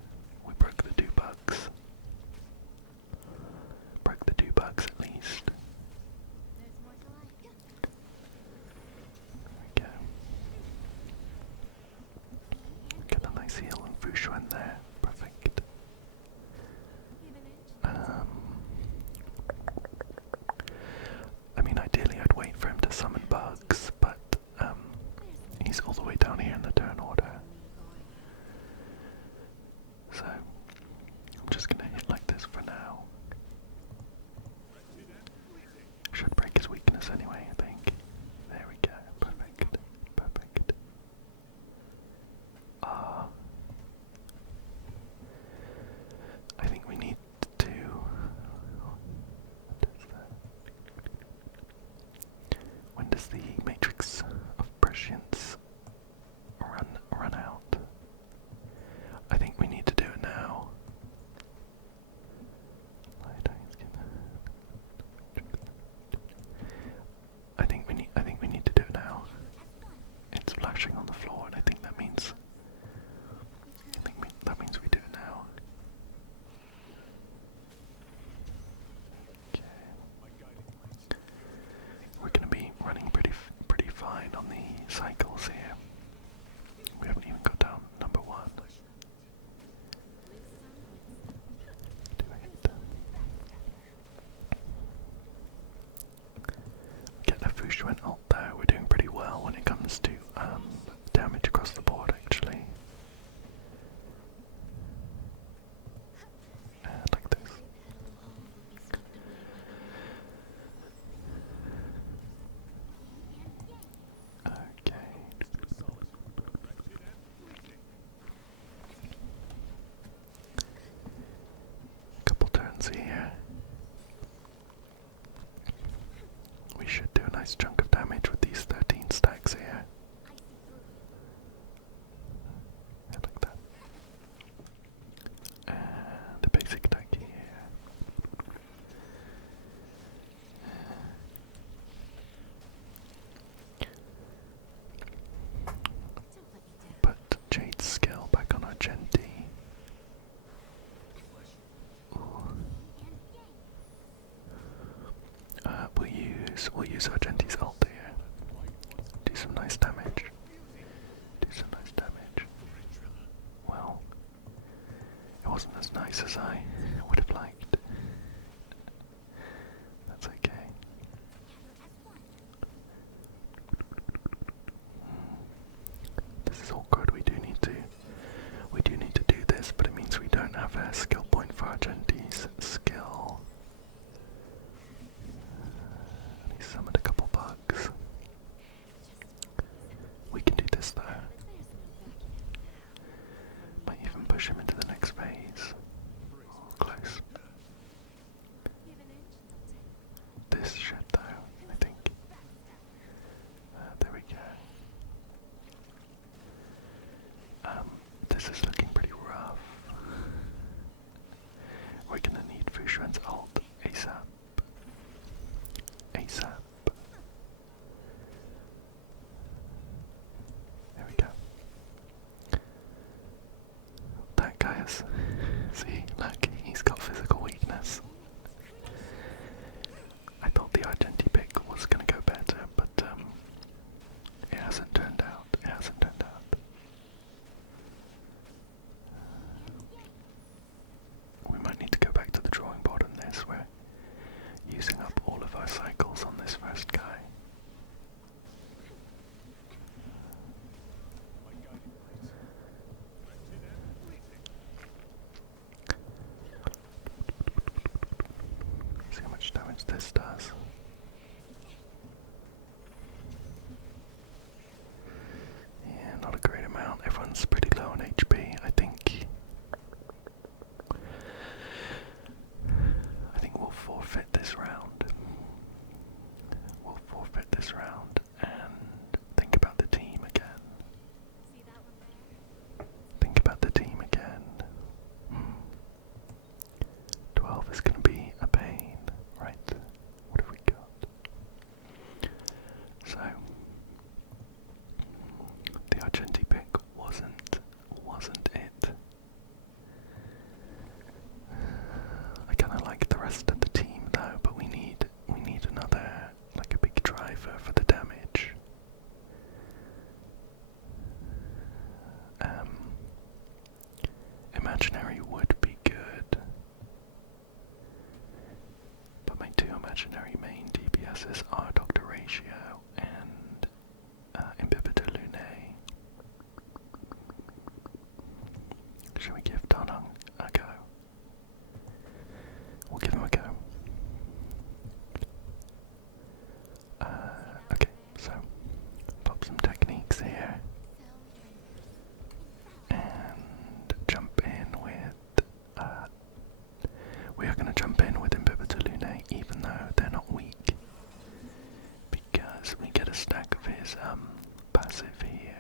We broke the 2 bugs. Broke the 2 bugs at least. There we go. Get a nice heal on Fushuan there. Perfect. I mean, ideally I'd wait for him to summon bugs, but he's all the way down here in the turn order. So, I'm just gonna hit like this for now. Should break his weakness anyway, I think. There we go. Perfect. Perfect. I think we need to... When does the matrix of pressure cycles here. We haven't even got down number 1. Do it. Get the Fushuan ult there. We're doing pretty well when it comes to damage across the board, actually. Like this. Okay. Couple turns here. We should do a nice chunk of damage with these 13 stacks here. Like that. And a basic attack here. Put Jade's skill back on our Genty. We'll use our Genty's ult here. Do some nice damage. Well, it wasn't as nice as I would have liked. That's okay. This is awkward. We do need to do this, but it means we don't have a skill point for our Genty's skill. He summoned a couple bugs. We can do this though. Might even push him into the next phase. Close. This should though, I think. There we go. This is looking pretty rough. We're gonna need Fushuan's ult ASAP. There we go. That guy is... See, look, he's got physical weakness. I thought the Argenti pick was gonna go better, but it hasn't turned out. We might need to go back to the drawing board on this. We're using up all of our cycles on this first guy. See how much damage this does. Yeah, not a great amount. Everyone's pretty low on HP. I think we'll forfeit this round. And think about the team again. 12 is going to be a pain, right? What have we got? So, the Argenti pick wasn't it. I kind of like the rest of the team though, but we need another, like a big driver for the damage. Imaginary would be good, but my 2 imaginary main DPSs are Dr. Ratio and Imbibitor Lunae. Should we give Danang a go? We'll give him a go. Okay, so pop some techniques here and jump in with we are going to jump in with Imbibitor Lunae even though they're not weak, because we get a stack of his passive here.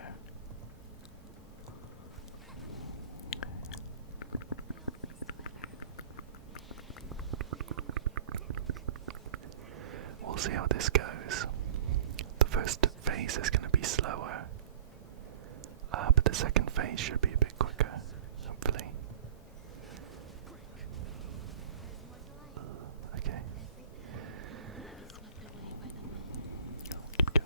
We'll see how this goes. The first phase is going to be slower, but the second phase should be a bit quicker, hopefully. Okay. Keep going.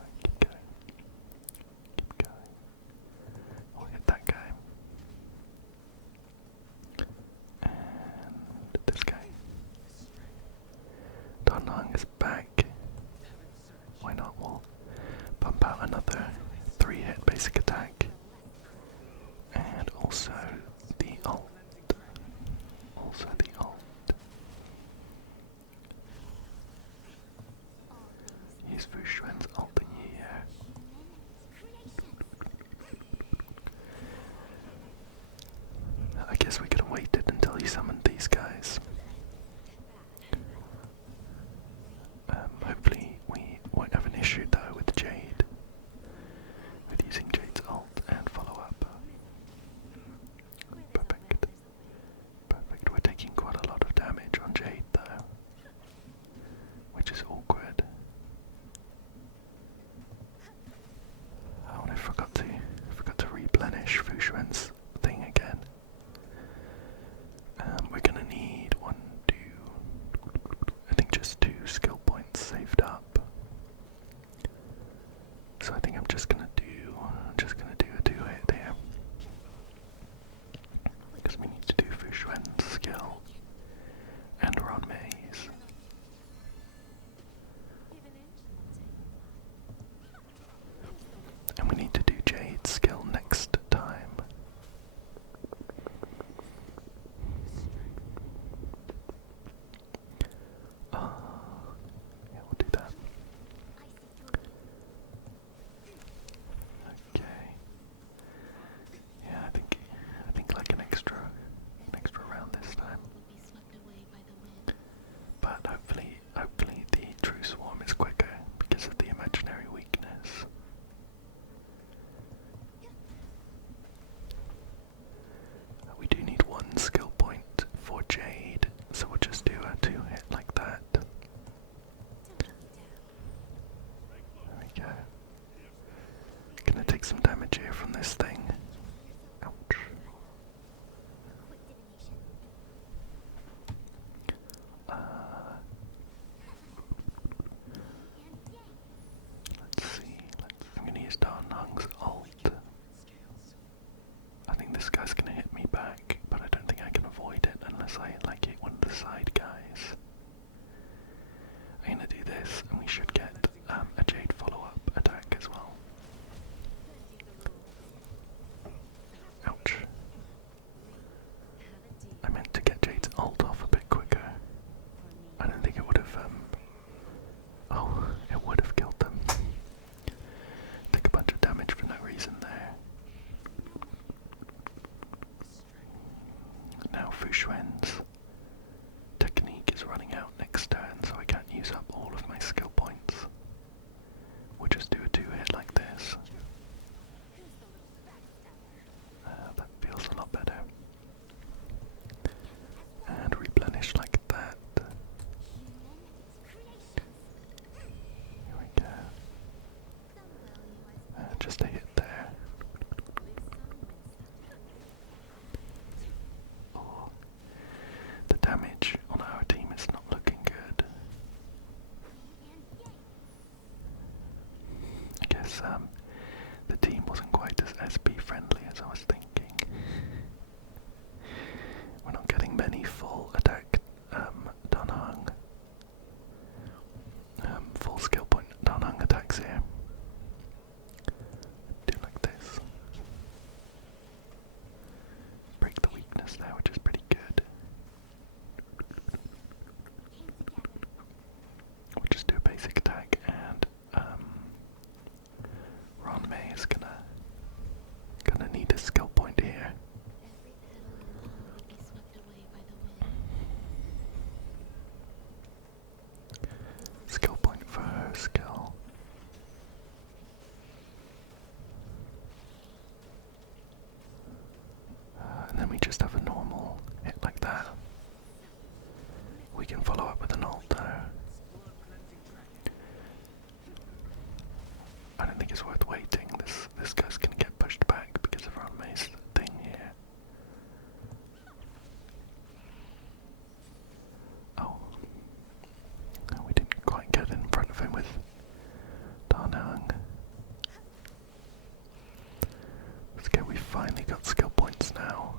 finally got skill points now.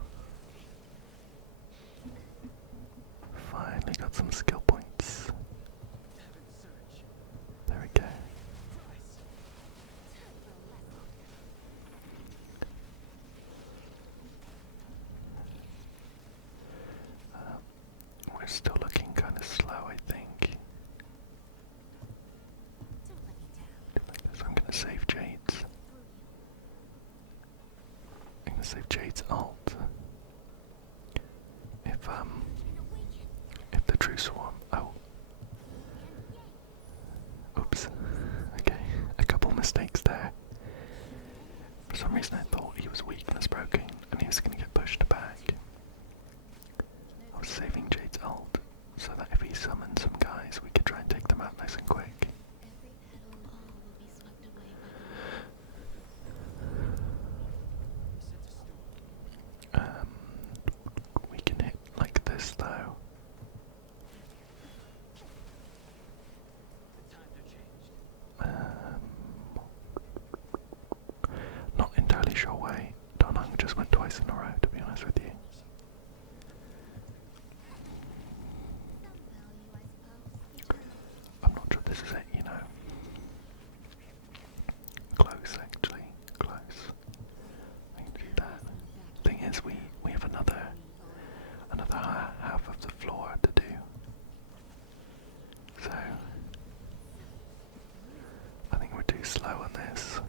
Finally got some skill points. There we go. We're still looking kind of slow, I think. So I'm going to save Jade's. I'm going to save Jade's ult. If the true swarm. Oh. Oops. Okay, a couple mistakes there. For some reason I thought he was weakness broken and he was going to get pushed back. I was saving Jade's ult so that if he summoned some guys we could try and take them out nice and quick. We can hit like this though. Not entirely sure why Donung just went twice in a row, to be honest with you. I'm not sure this is it, you know. Close, actually. Close. I can do that. Thing is, we have another half of the floor to do. So, I think we're too slow on this.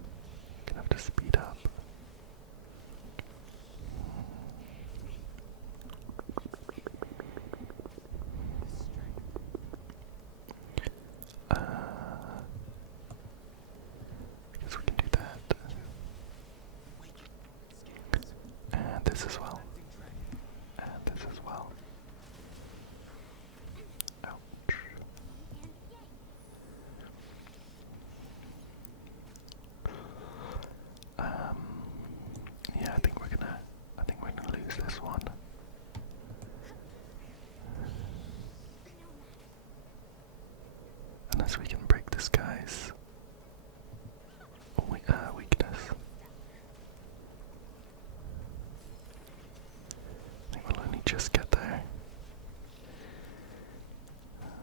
Gonna have to speed up. I guess we can do that. And this as well. And this as well. Ouch. Yeah, I think we're gonna lose this one. Unless we can break this guy's weakness. I think we'll only just get there.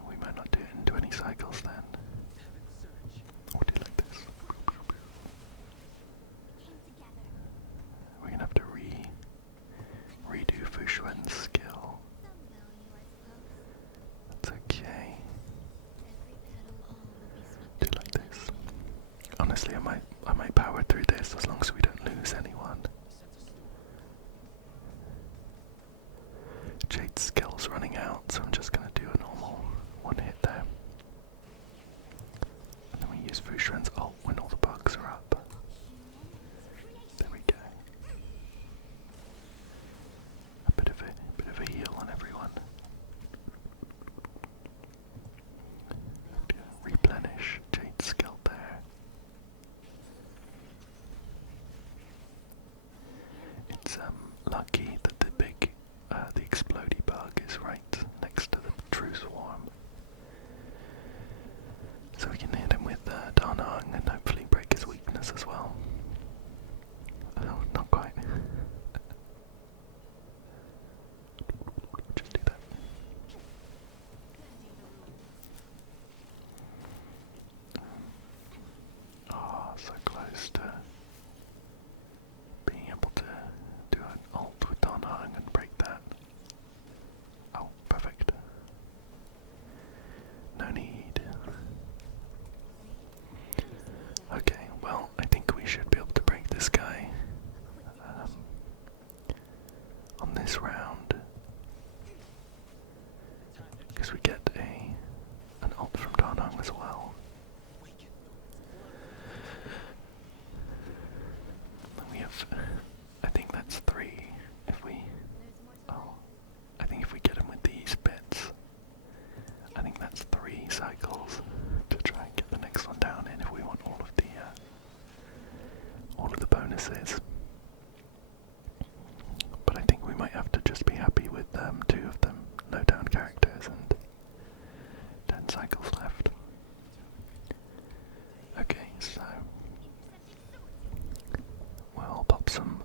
We might not do it in 20 cycles then. We'll do like this. We're gonna have to redo Fushuan's skill. That's okay. Do like this. Honestly, I might power through this as long as we don't lose anyone. Jade's skill's running out, so I'm just gonna do a normal one hit there. And then we use Fushuan's ult when all the bugs are up. There we go. A bit of a heal on everyone. Replenish Jade's skill there. It's lucky that the explodey bug is right next to the true swarm. So we can hit him with Darnung and hopefully break his weakness as well. Oh, not quite. Just do that. Oh, so close to being able to do an ult with Darnung and break that. Oh, perfect. No need. Okay, well, I think we should be able to break this guy on this round. Because we get an ult from Darnung as well. We have, I think that's 3. I think if we get him with these bits, I think that's 3 cycles to try and get the next one down in if we want all of the bonuses. But I think we might have to just be happy with 2 of them, no down characters and 10 cycles left. Okay, so we'll pop some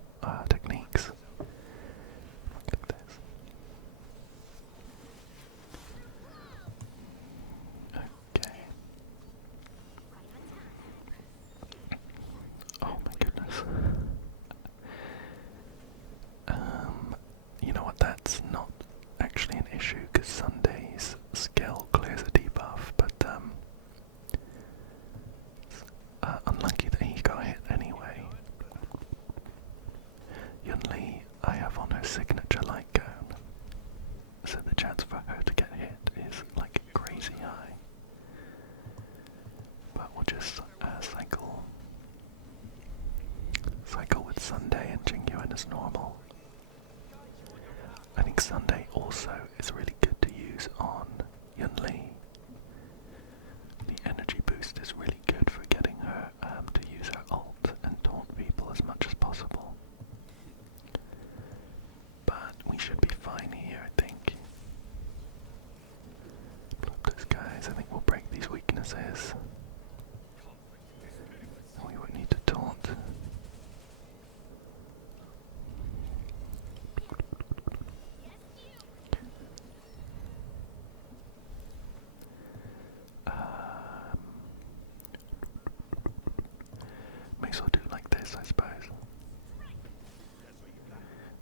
Yunli, I have on her signature light cone, so the chance for her to get hit is like crazy high. But we'll just cycle with Sunday and Jingyuan as normal. I think Sunday also is really good to use on Yunli. The energy boost is really good for getting her to use her ult and taunt people as much as possible. But we should be fine here, I think. Block those guys, I think we'll break these weaknesses. We won't need to taunt. May as well do like this, I suppose.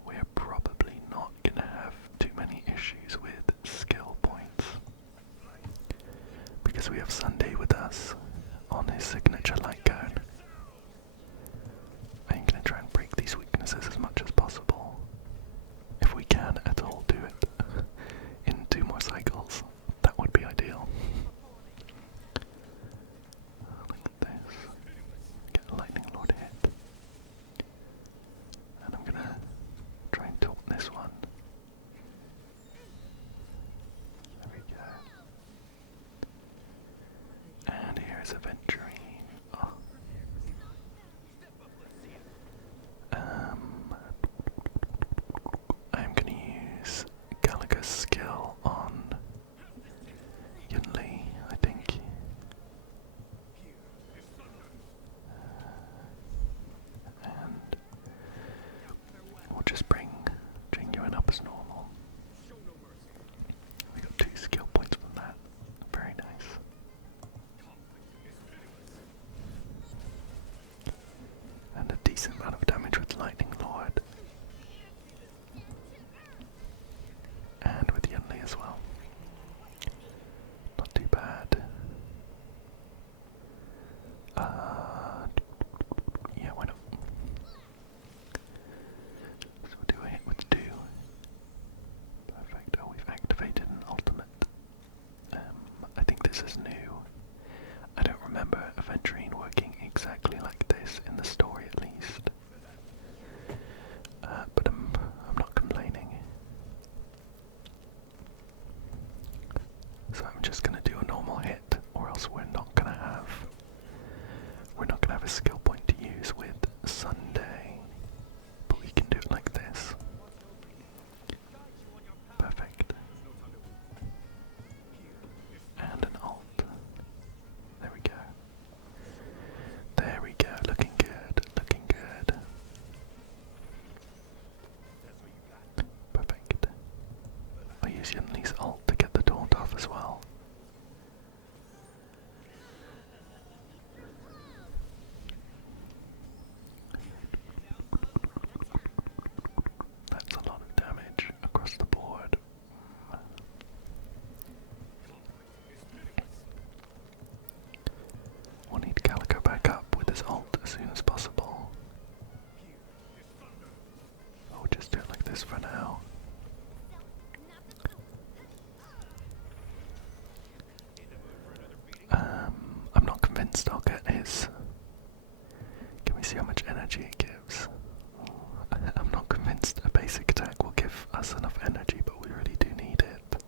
We're probably not going to have too many issues with skill points, because we have Sunday with us on his signature light cone. I'm going to try and break these weaknesses as much as possible. If we can at all do it in 2 more cycles, that would be ideal. Look at this. Get a lightning lord hit. And I'm going to try and taunt this one. There we go. And here's a Venturine. Oh. I'm going to use Gallagher's skill on Yunli, I think. And we'll just bring Jingyuan up as normal. We got 2 skill points from that. Very nice. And a decent amount of damage with Lightning Lord. And with Yunli as well. Not too bad. Yeah, why not? So we'll do a hit with 2. Perfect. Oh, we've activated an ultimate. I think this is new. I don't remember Aventurine working exactly like this in the story, at least. But I'm not complaining. So I'm just gonna do a normal hit, or else we're not gonna have a skill point to use with Sunday. But we can do it like this. Perfect. And an ult. There we go. There we go. Looking good. Looking good. Perfect. I'll use Yunli's ult to get the taunt off as well. That's a lot of damage across the board. We'll need Calico back up with his ult as soon as possible. I'll just do it like this for now. I'm not convinced I'll get his. Can we see how much energy it gives? I'm not convinced a basic attack will give us enough energy, but we really do need it.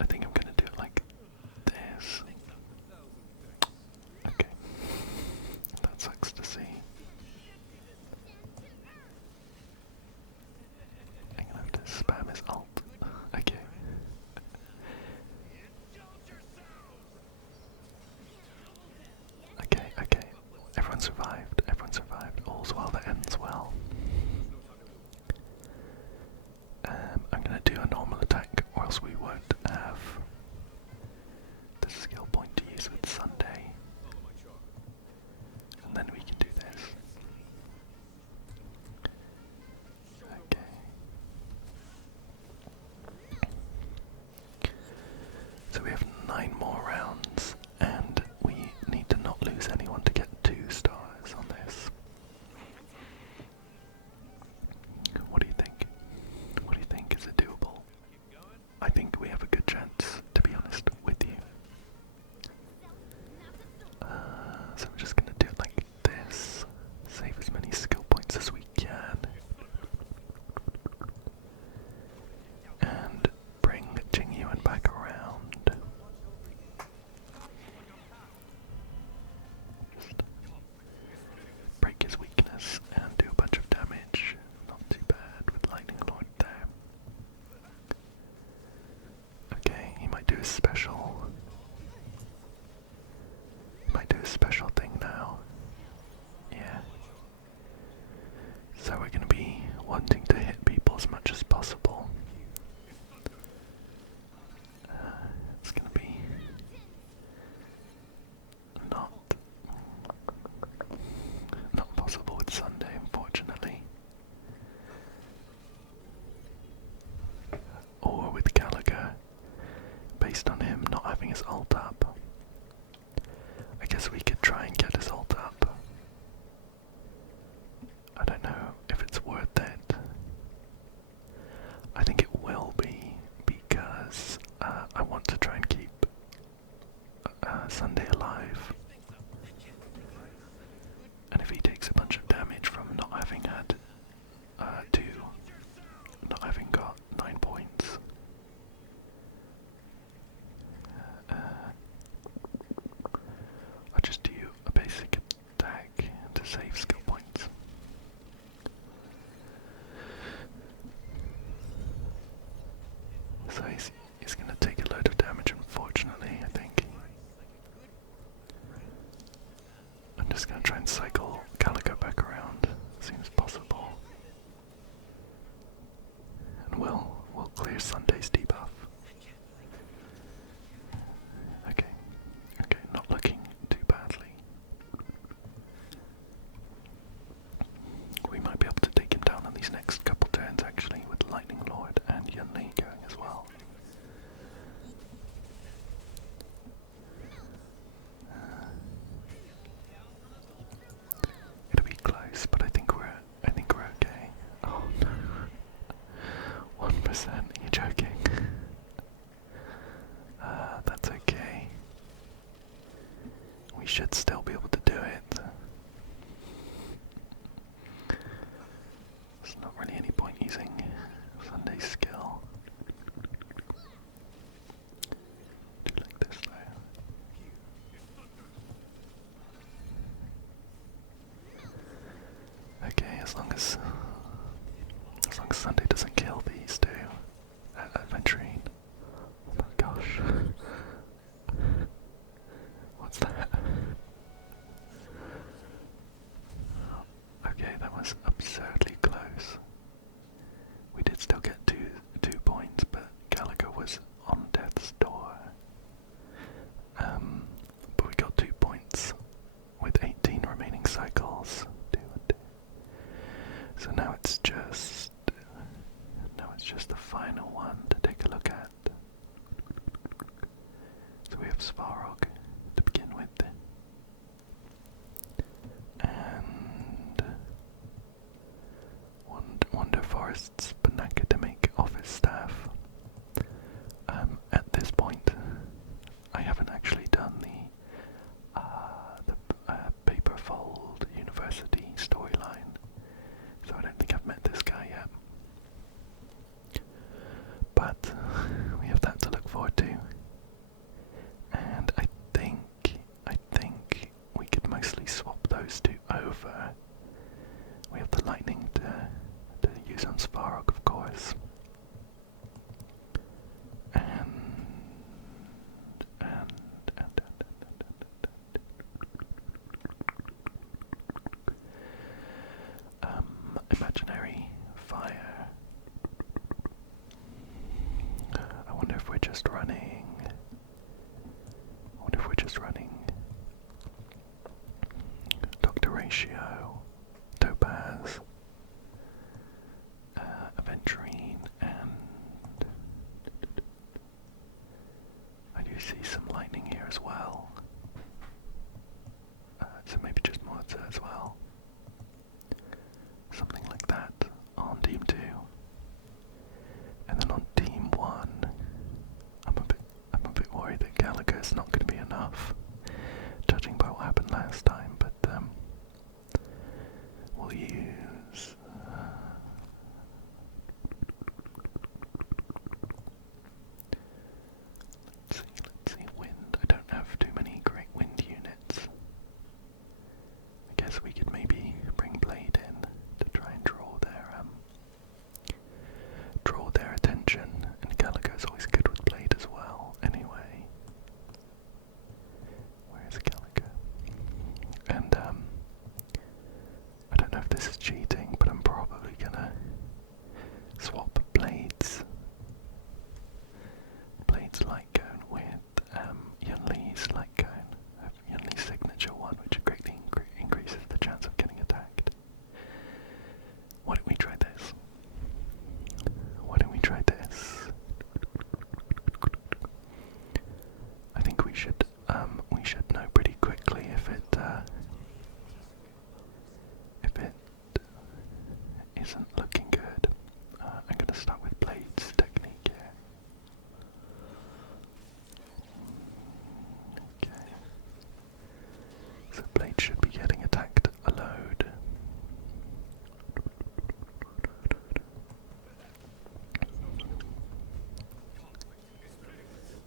I think I'm gonna do it like this. Okay. That sucks to see. I'm gonna have to spam his ult. Okay. Okay. Everyone survived. All's well that ends well. I'm gonna do a normal attack, or else we won't have the skill point to use with Sunday. And then we can do this. Okay. So we have 9 more rounds, and we need to not lose anyone to get 2 stars on this. gonna try and cycle Calico back around as soon as possible. And we'll clear Sunday's debuff. Okay. Okay, not looking too badly. We might be able to take him down on these next couple turns actually, with Lightning Lord and Yunli going as well. It'll be close, but I think we're okay. Oh no. 1%, you're joking. That's okay. We should still be able to do it. There's not really any point using Sunday's skill. Do like this though. Okay, as long as Sunday doesn't kill these two. Adventurine. Oh my gosh. What's that? Okay, that was absurdly close. We did still get two points, but Gallagher was on death's door. But we got 2 points with 18 remaining cycles. 2 and 2. So now it's just the final one to take a look at. So we have Svarog to begin with. And Wonder Forest's Banacademic office staff. At this point, I haven't actually done the Paperfold University storyline, so I don't think I've met this guy yet. But we have that to look forward to, and I think we could mostly swap those two over. We have the lightning to use on Svarog, of course, and imaginary fire. I wonder if we're just running. Dr. Ratio, Topaz, Aventurine, and I do see some lightning here as well. So maybe just Mortar as well. Something like that on Team 2. And then on Team 1, I'm a bit worried that Gallagher's not going to be enough, judging by what happened last time, but we'll use let's see, wind. I don't have too many great wind units. I guess we could maybe bring Blade in to try and draw their attention, and Gallagher's always good with Blade as well. Anyway, where's Gallagher? And I don't know if this is cheating, but I'm probably gonna swap Blade's light cone with Yunli's light cone. Yunli's signature one, which greatly increases the chance of getting attacked. Why don't we try this? I think we should know pretty quickly if it isn't looking good. I'm gonna start with Blade's technique here. Okay. So Blade should be getting attacked a load.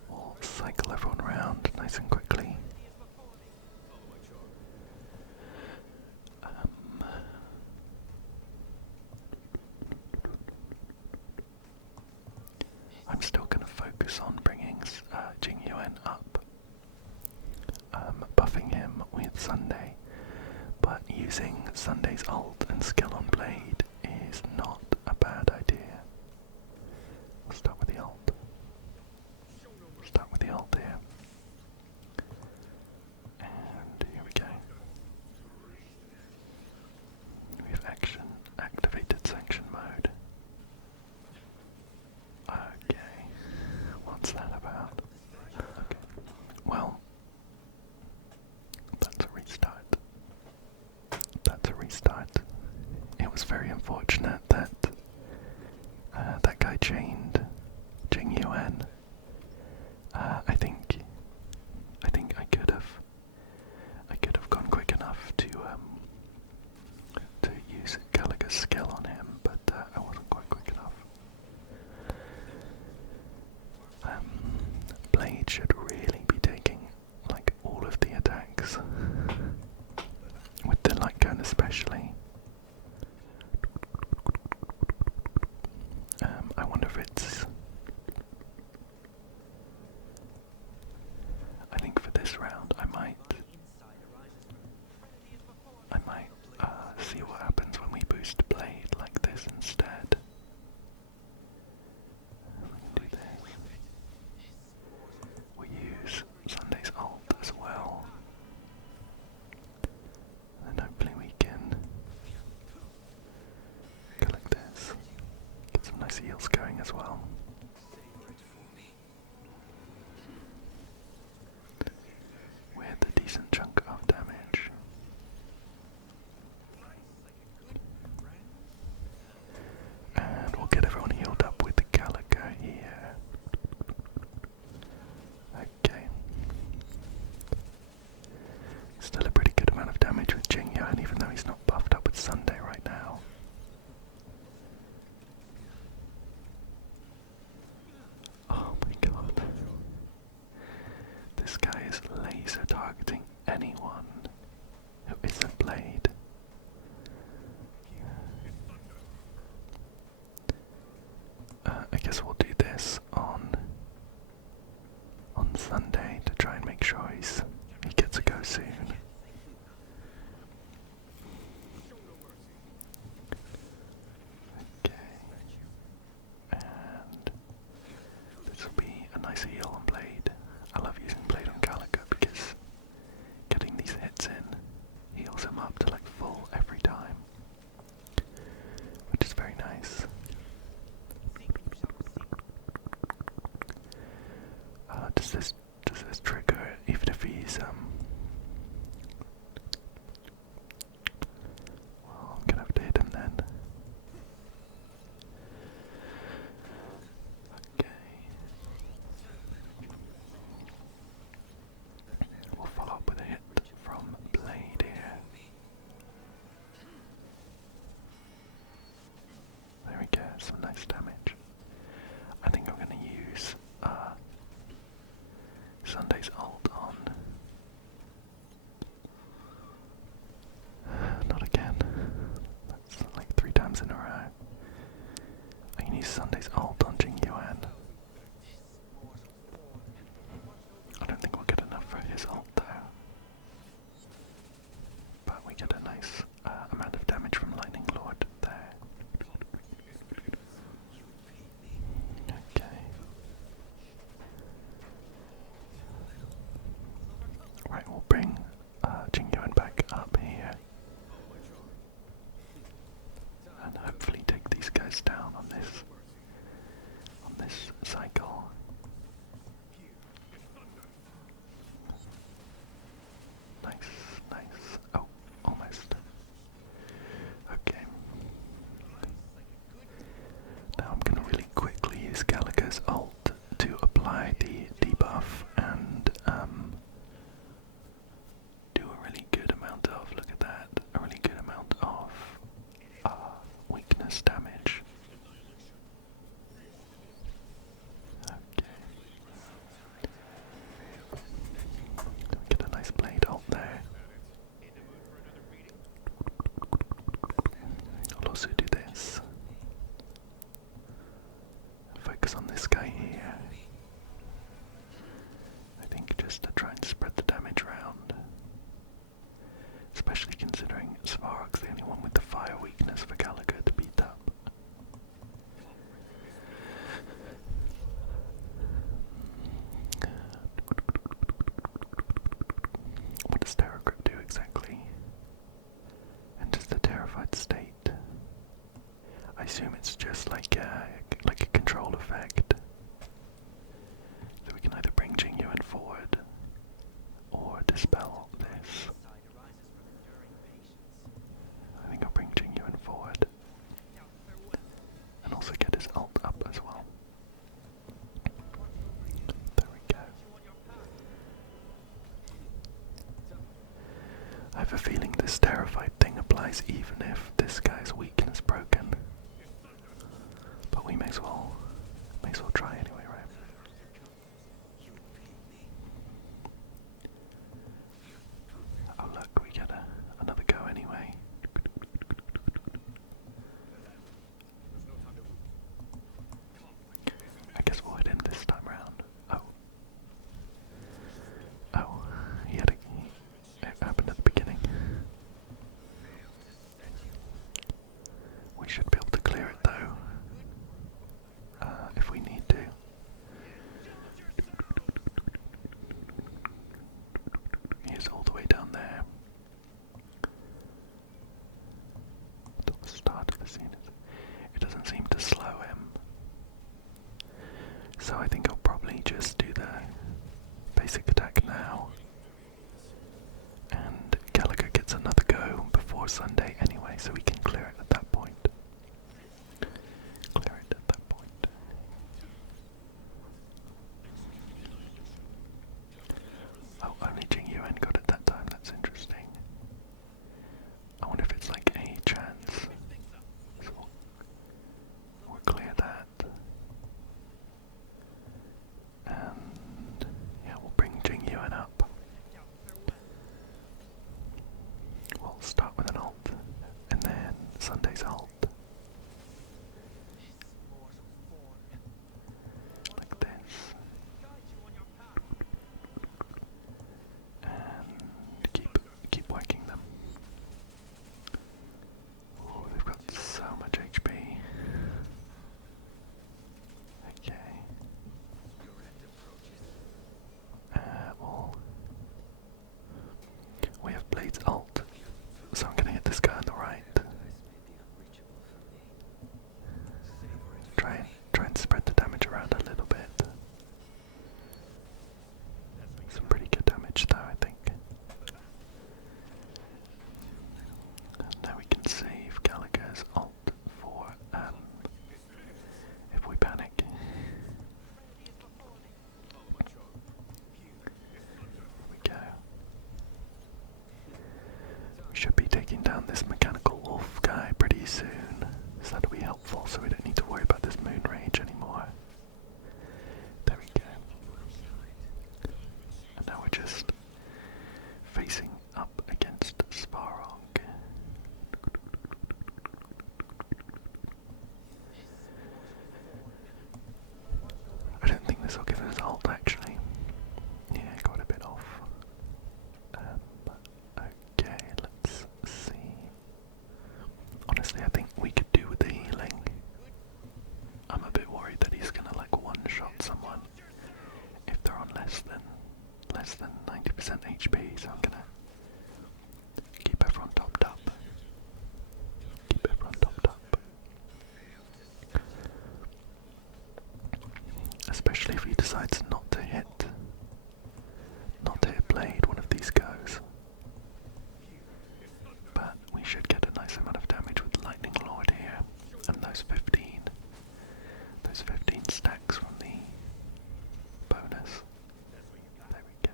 We'll cycle everyone around nice and quickly. but using Sunday's ult and skill on Blade is not a bad idea. We'll start with the ult. Start with the ult here. And here we go. We have activated section mode. Okay, what's that about? Okay, well, that's a restart. That's a restart. It was very unfortunate that that guy chained Jing Yuan. I think I could have gone quick enough to use Gallagher's skill on him, but I wasn't quite quick enough. Blade should really be taking like all of the attacks, with the light gun especially. I wonder if it's. I think for this round I might see what happens when we boost Blade like this instead. Do this. We use Sunday's ult as well. And hopefully we can collect this. Get some nice heals going as well. With a decent chunk of damage. And we'll get everyone healed up with the Gallagher here. Okay. Still a pretty good amount of damage with Jing Yuan, even though he's not buffed up with Sunday right now. Oh my god. This guy is laser targeting anyone who isn't Blade. I guess we'll do this on Sunday to try and make sure he gets a go soon. Okay. And this will be a nice heal on Blade. I love using Blade on Gallagher because getting these hits in heals him up to like full every time, which is very nice. Does this trigger even if he's well, I'm gonna have to hit him then. Okay. We'll follow up with a hit from Blade here. There we go, some nice damage. I think I'm gonna use Sunday's ult on. Not again. That's like 3 times in a row. I can use Sunday's ult on Jing Yuan. I don't think we'll get enough for his ult though. But we get a nice amount of damage from Lightning Lord there. Okay. Right, we'll bring Jing Yuan back up here. And hopefully take these guys down on this cycle. Nice, nice. Oh, almost. Okay. Now I'm gonna really quickly use Gallagher's ult to apply the debuff and do a really good amount of, look at that, a really good amount of weakness damage. Okay. Get a nice Blade ult there. I'll also do this. Focus on this guy here. I think just to try and spread the damage around. Especially considering terrified state. I assume it's just like a control effect. So we can either bring Jingyuan forward or dispel this. I think I'll bring Jingyuan forward and also get his ult up as well. There we go. I have a feeling this terrified thing applies even if this guy's weakness broken. But we may as well try anyway, right? Oh look, we get another go anyway. I guess we'll hit him this time round. Oh, it happened at the beginning. We should be able to clear it though, if we need to. He's all the way down there. Till the start of the scene. It doesn't seem to slow him. So I think I'll probably just do the basic attack now. And Gallagher gets another go before Sunday anyway, so we can clear it at that point. Clear it at that point. Oh, only Jingyuan got it that time, that's interesting. I wonder if it's like a chance. So we'll clear that. And yeah, we'll bring Jingyuan up. We'll start with an ult, and then Sunday's ult. Like this. And keep whacking them. Oh, they've got so much HP. Okay. Well, we have Blade's ult, so I'm gonna hit this guy on the right. Try and spread the damage around a little bit. Some pretty good damage though, I think. And now we can save Gallagher's ult for if we panic. Here we go. We should be taking down this mechanical wolf guy pretty soon, so that'll be helpful so we don't need to worry about this moon rage anymore. There we go. And now we're just facing up against Svarog. I don't think this will give us ult actually. Yeah, got a bit off. Okay, let's see. Honestly, I think we could do with the healing. I'm a bit worried that he's gonna like one-shot someone if they're on less than 90% HP, so I'm gonna keep everyone topped up. Keep everyone topped up. Especially if he decides not to hit Blade, one of these goes. But we should get a nice amount of damage with Lightning Lord here, and those 15 stacks from the bonus. There we go.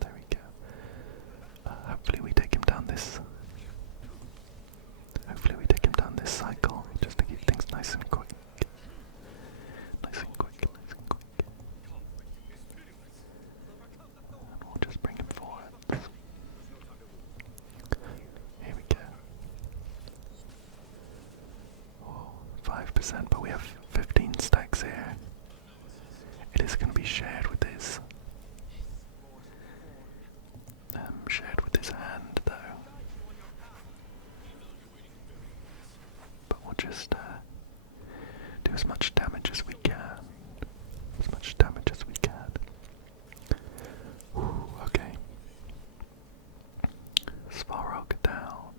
There we go. Hopefully we take him down this. Hopefully we take him down this cycle, just to keep things nice and quick. Nice and quick, nice and quick. And we'll just bring him forward. Here we go. Oh, 5%, but we have 15 stacks here. It is going to be shared with his hand though. But we'll just do as much damage as we can. As much damage as we can. Ooh, okay. Svarog down.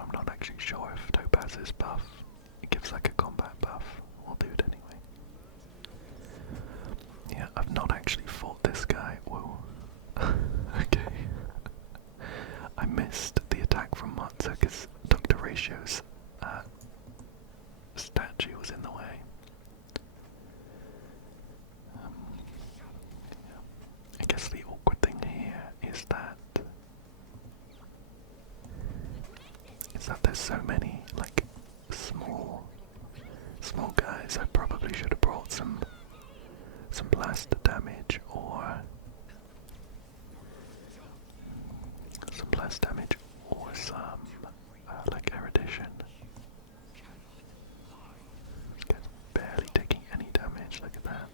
I'm not actually sure if Topaz's buff, it gives like a combat buff. We'll do it anyway. Yeah, I've not actually fought this guy. Whoa. Okay. I missed the attack from Matsu because Dr. Ratio's statue was in the way. Yeah. I guess the awkward thing here is that there's so many like small guys. I probably should have brought some blast damage or some like erudition. This guy's barely taking any damage. Look at that.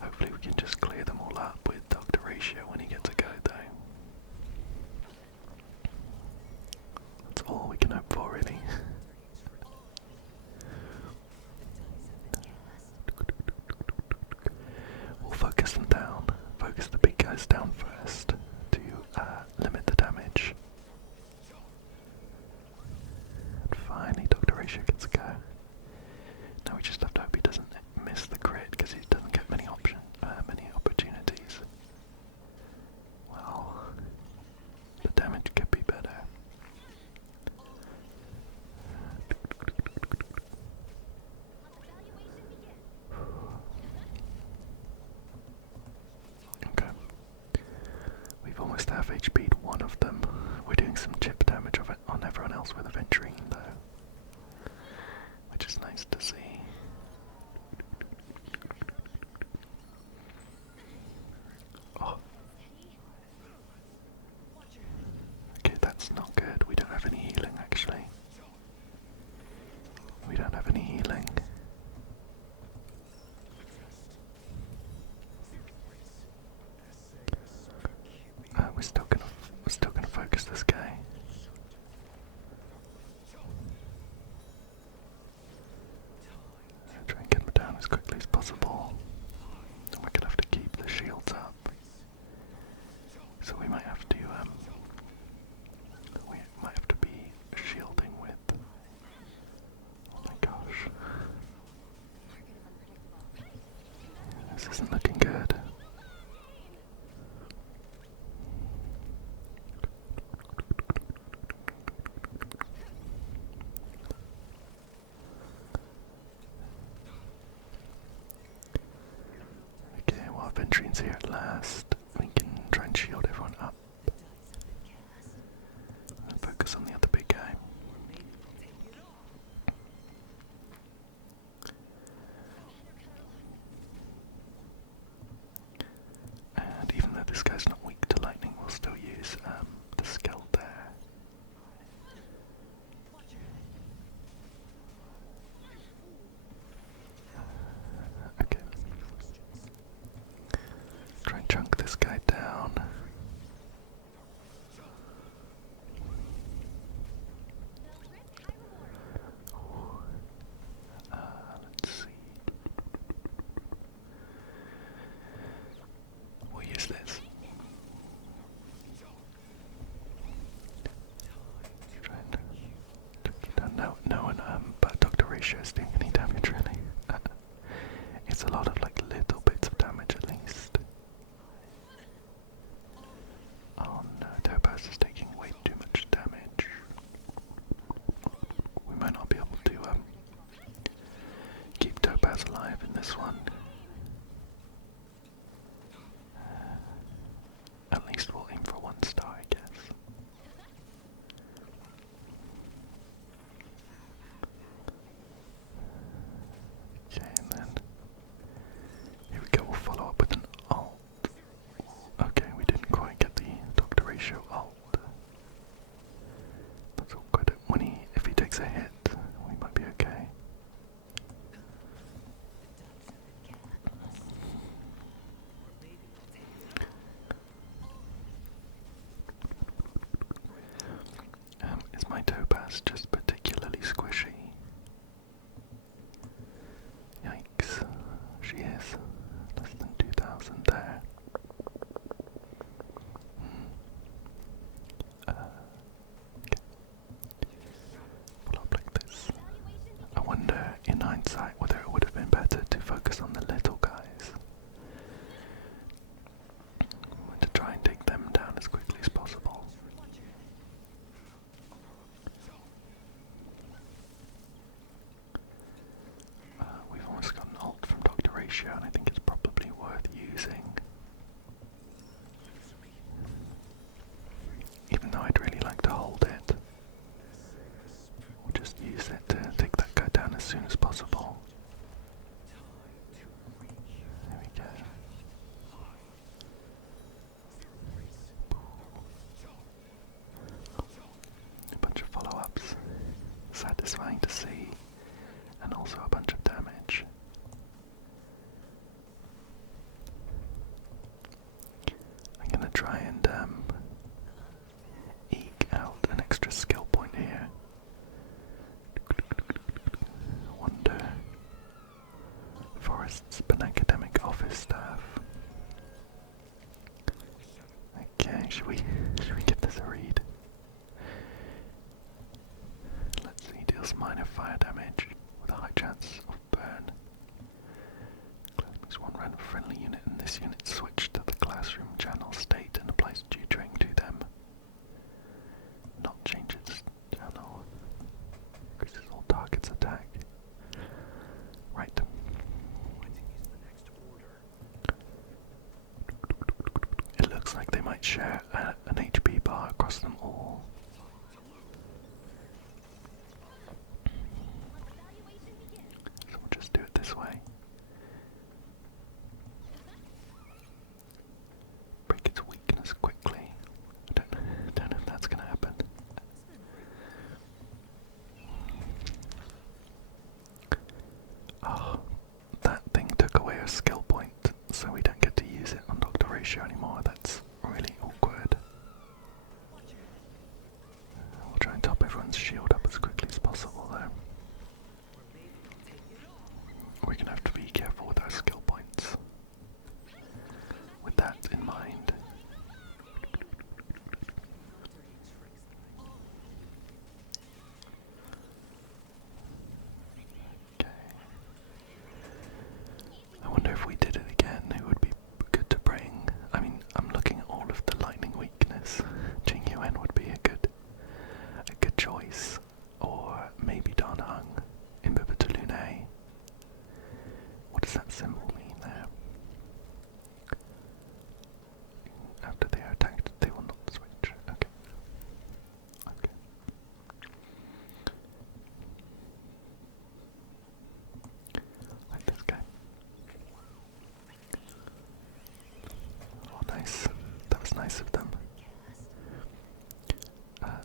Hopefully we can just clear them all up with Dr. Ratio when he gets a go though. That's all we can hope for really. We'll focus them down. Focus the big guys down first to limit the damage. And finally Dr. Ratio gets a go. Now we just have to hope he doesn't miss the crit because he doesn't get many opportunities. Well, the damage could be better. Okay. We've almost half HP'd one of them. We're doing some chip damage on everyone else with Aventurine though, which is nice to see. Oh. Okay, that's not good. We don't have any healing actually. We don't have any healing. We're still gonna focus this guy. Try and get him down as quickly as possible. And we're gonna have to keep the shields up. So we might have to be shielding with. Oh my gosh. This isn't looking good. Okay, well, Venturine's here at last. We can try and shield everyone up. And focus on the other big guy. And even though this guy's not weak to lightning, we'll still use the skill there. Okay. Try and chunk this guy down. Let's see. We'll use this. Try and chunk it down. No one but Dr. Ratio is doing any damage really. It's a lot of like little bits of damage at least. Oh no, Topaz is taking way too much damage. We might not be able to keep Topaz alive in this one. At least we'll aim for 1 star, I guess. Okay, and then here we go, we'll follow up with an ult. Okay, we didn't quite get the Dr. Ratio ult. That's awkward. If he takes a hit, we might be okay. Is my Topaz just particularly squishy? Yikes, she is. Less than 2,000 there. damage with a high chance of burn. Class makes one random friendly unit, and this unit switched to the classroom channel state and applies tutoring to them. Not change its channel. Increases all targets attack. Right. It looks like they might share an HP bar across them all. So we'll just do it this way. Break its weakness quickly. Don't know if that's going to happen. Oh, that thing took away a skill point, so we don't get to use it on Dr. Ratio anymore. That's really awkward. We'll try and top everyone's shield up as quickly as possible, though. We're going to have to be careful with our skill points. With that in mind. Okay. I wonder if we did it again, who would be good to bring? I mean, I'm looking at all of the lightning weakness. Jing Yuan would be a good choice. Or maybe Dan Heng, Imbibitor Lune. What does that symbol mean there? After they are attacked, they will not switch. Okay. Okay. Like this guy. Oh, nice. That was nice of them.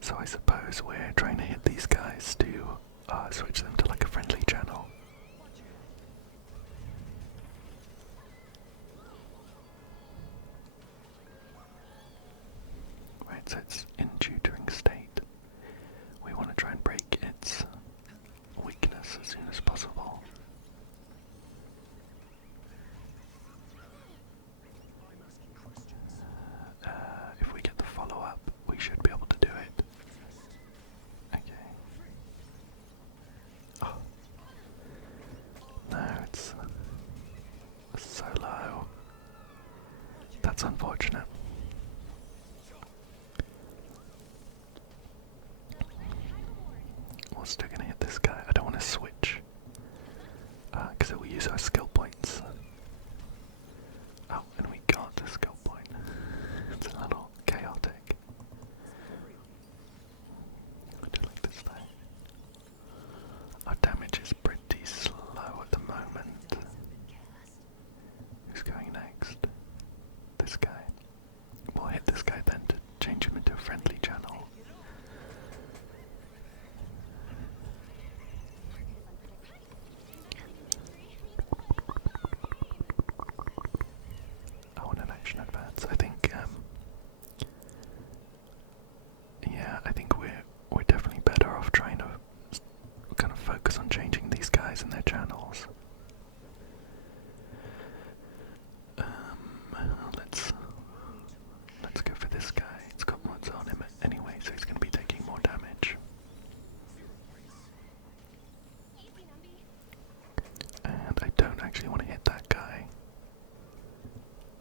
So I suppose we're trying to hit these guys to switch them to like a friendly channel. Right, so it's in tutoring state. We want to try and break its weakness as soon as possible. If we get the follow-up, we should be able to do it. Okay. Oh. No, it's so low. That's unfortunate. We're still gonna hit this guy. I don't want to switch. Because it will use our skill points. Oh, and we got a skill point. It's a little chaotic. I do like this though. Our damage is pretty slow at the moment. Who's going next? This guy. We'll hit this guy then to change him into a friendly channel. I want an action advance. I think, yeah, I think we're definitely better off trying to kind of focus on changing these guys and their channels. Let's go for this guy. It's got mods on him anyway, so he's going to be taking more damage. And I don't actually want to hit that guy.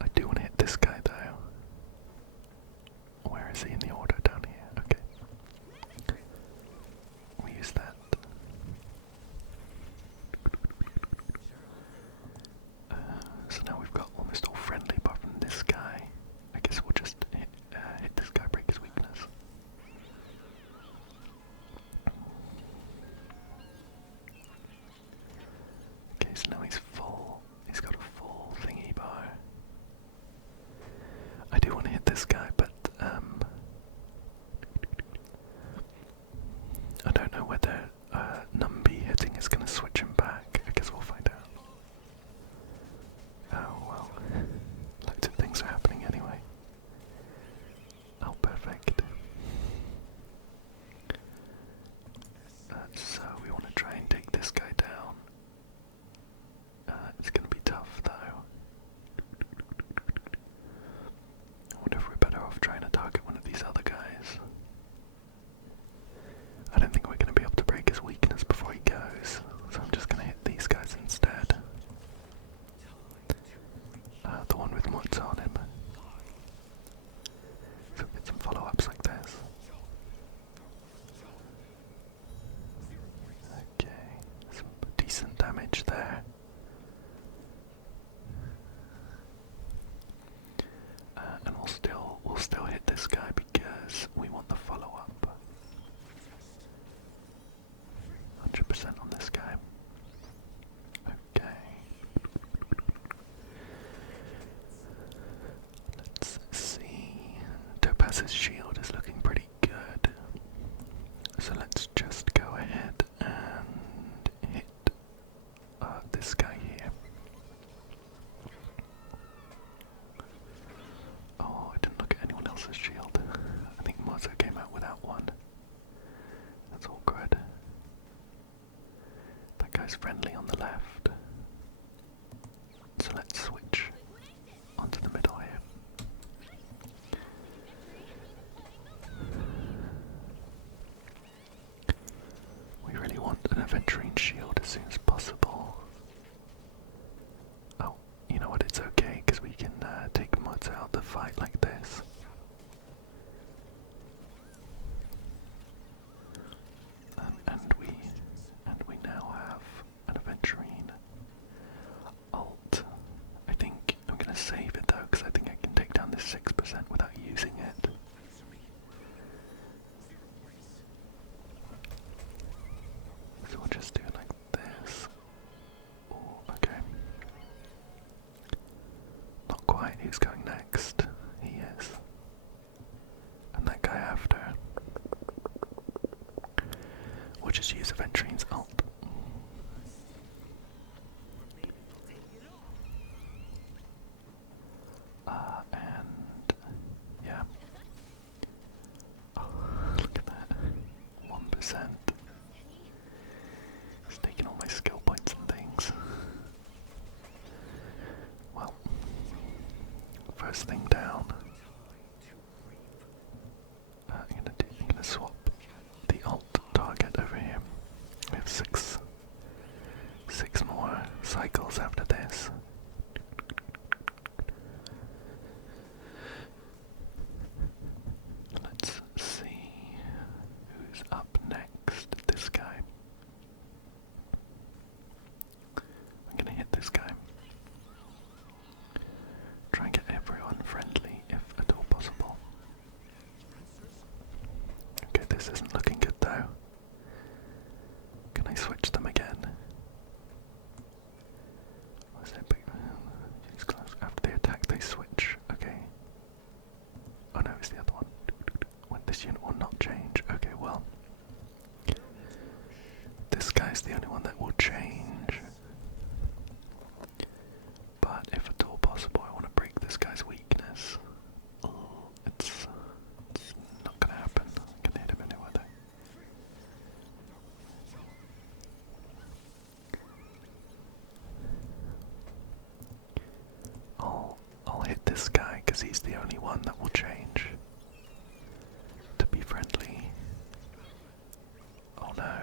I do want to hit this guy though. Where is he in the order? Down here. Okay. We use that. and shield as soon as possible. Oh, you know what? It's okay because we can take mods out the fight like this. And we now have an Aventurine ult. I think I'm gonna save it though because I think I can take down this 6% without using it. So we'll just do it like this. Oh, okay. Not quite. Who's going next? He is. And that guy after. We'll just use Aventurine's ult. And yeah. Oh, look at that. 1%. It's taking all my skill points and things. Well, first thing down. I'm gonna swap the alt target over here. We have six more cycles after this. Let's see who's up next. This guy. I'm gonna hit this guy. Try and get everyone friendly if at all possible. Okay, this isn't looking good though. Can I switch them again? Was it big? After the attack they switch. Okay. Oh no, it's the other one. When this unit will not change. Okay, well. This guy's the only one that will change. But if at all possible, I want to break this guy's weakness. Oh, it's not gonna happen. I can hit him anyway though. I'll hit this guy because he's the only one that will change. To be friendly. Oh no.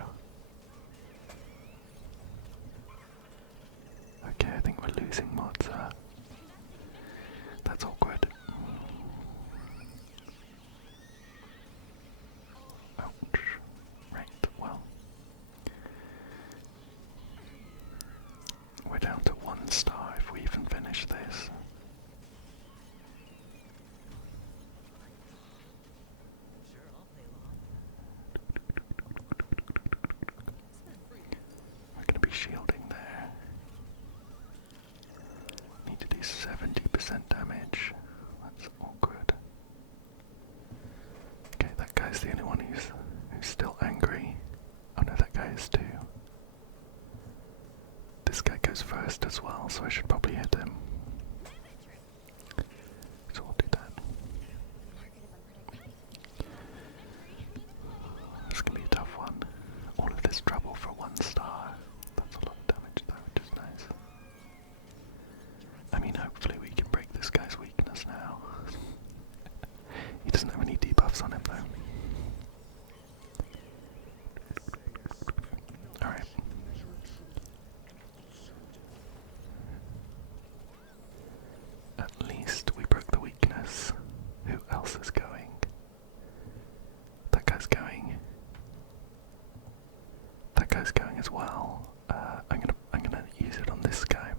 Okay, I think we're losing mods. That's awkward. Ouch. Right, well. We're down to 1 star if we even finish this. We're going to be shielding there. Need to do 70% damage. That's awkward. Okay, that guy's the only one who's still angry. Oh no, that guy is too. This guy goes first as well, so I should probably hit him. So we'll do that. It's gonna be a tough one. All of this trouble for 1 star. That's a lot of damage though, which is nice. I mean, hopefully we can break this guy's weakness now. He doesn't have any debuffs on him though. Alright. At least we broke the weakness. Who else is going? That guy's going. That guy's going as well. I'm gonna use it on this guy.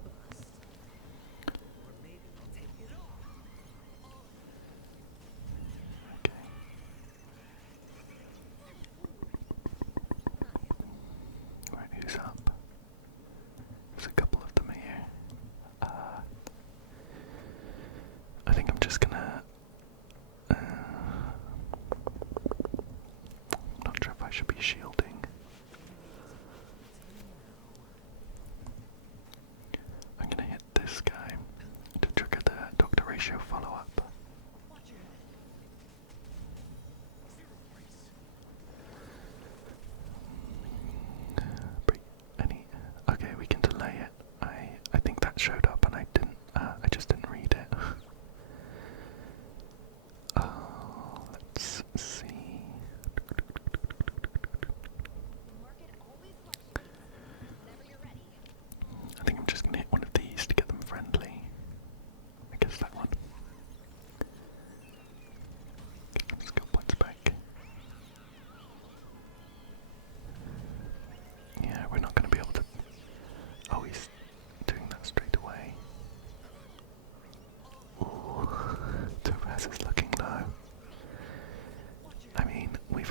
Okay. Right, who's up? There's a couple of them here. I think I'm just gonna. Not sure if I should be shielding. I'm gonna hit this guy to trigger the Doctor Ratio follow-up. Okay, we can delay it. I think that showed up and I just didn't read it. Let's see.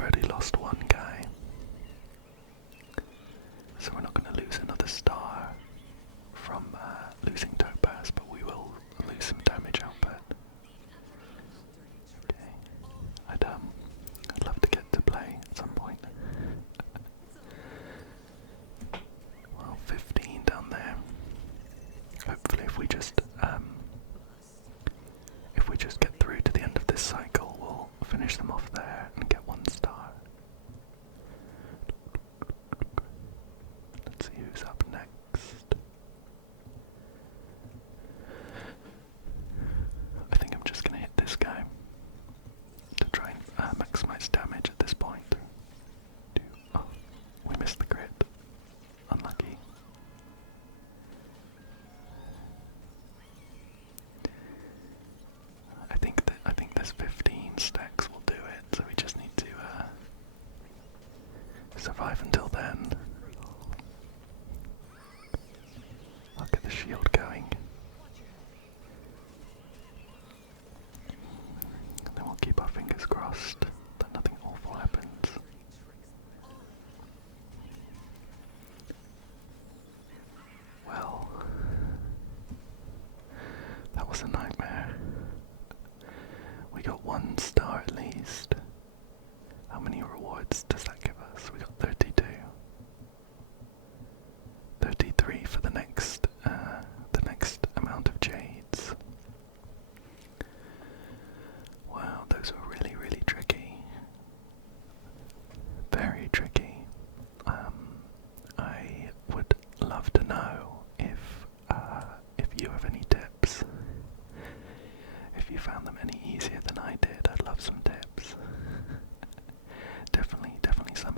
already lost one guy, so we're not going to lose another star from losing Topaz, but we will lose some damage output. Okay, I'd love to get to play at some point. Well, 15 down there. Hopefully, if we just get through to the end of this cycle, we'll finish them off there and get 1 star. Let's see who's up next. I think I'm just gonna hit this guy to try and maximize damage at this point. Oh, we missed the crit. Unlucky. I think this 15 stacks will do it, so we just need to survive until then. I'll get the shield going. And then we'll keep our fingers crossed that nothing awful happens. Well, that was a nightmare. We got 1 star at least. How many rewards does that give us? We got 32. 33 for the next amount of jades. Wow, those are really, really tricky. Very tricky. I would love to know if you have any tips. If you found them any easier than I did, I'd love some tips. Definitely some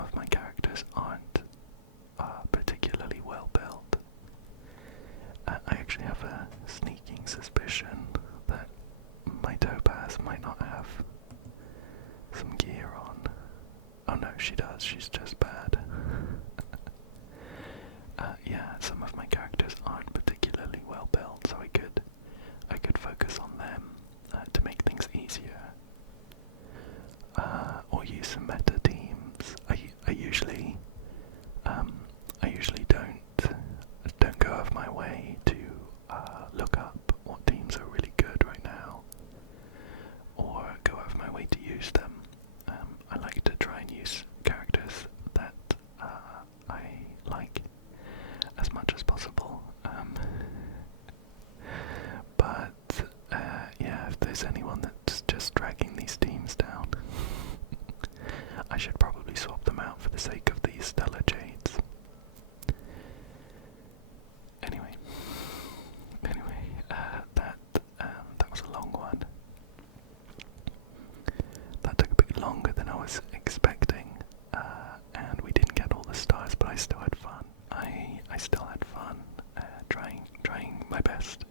of my characters aren't particularly well built. I actually have a sneaking suspicion that my Topaz might not have some gear on. Oh no, she does. She's just bad. Yeah, some of my characters aren't particularly well built, so I could focus on them to make things easier, or use some meta teams. I usually don't go out of my way to look up what teams are really good right now, or go out of my way to use them. I like to try and use characters that I like as much as possible. But yeah, if there's anyone that's just dragging these teams down, I should probably swap them out for the sake of these stellar jades. Anyway, that was a long one. That took a bit longer than I was expecting, and we didn't get all the stars, but I still had fun. I still had fun trying my best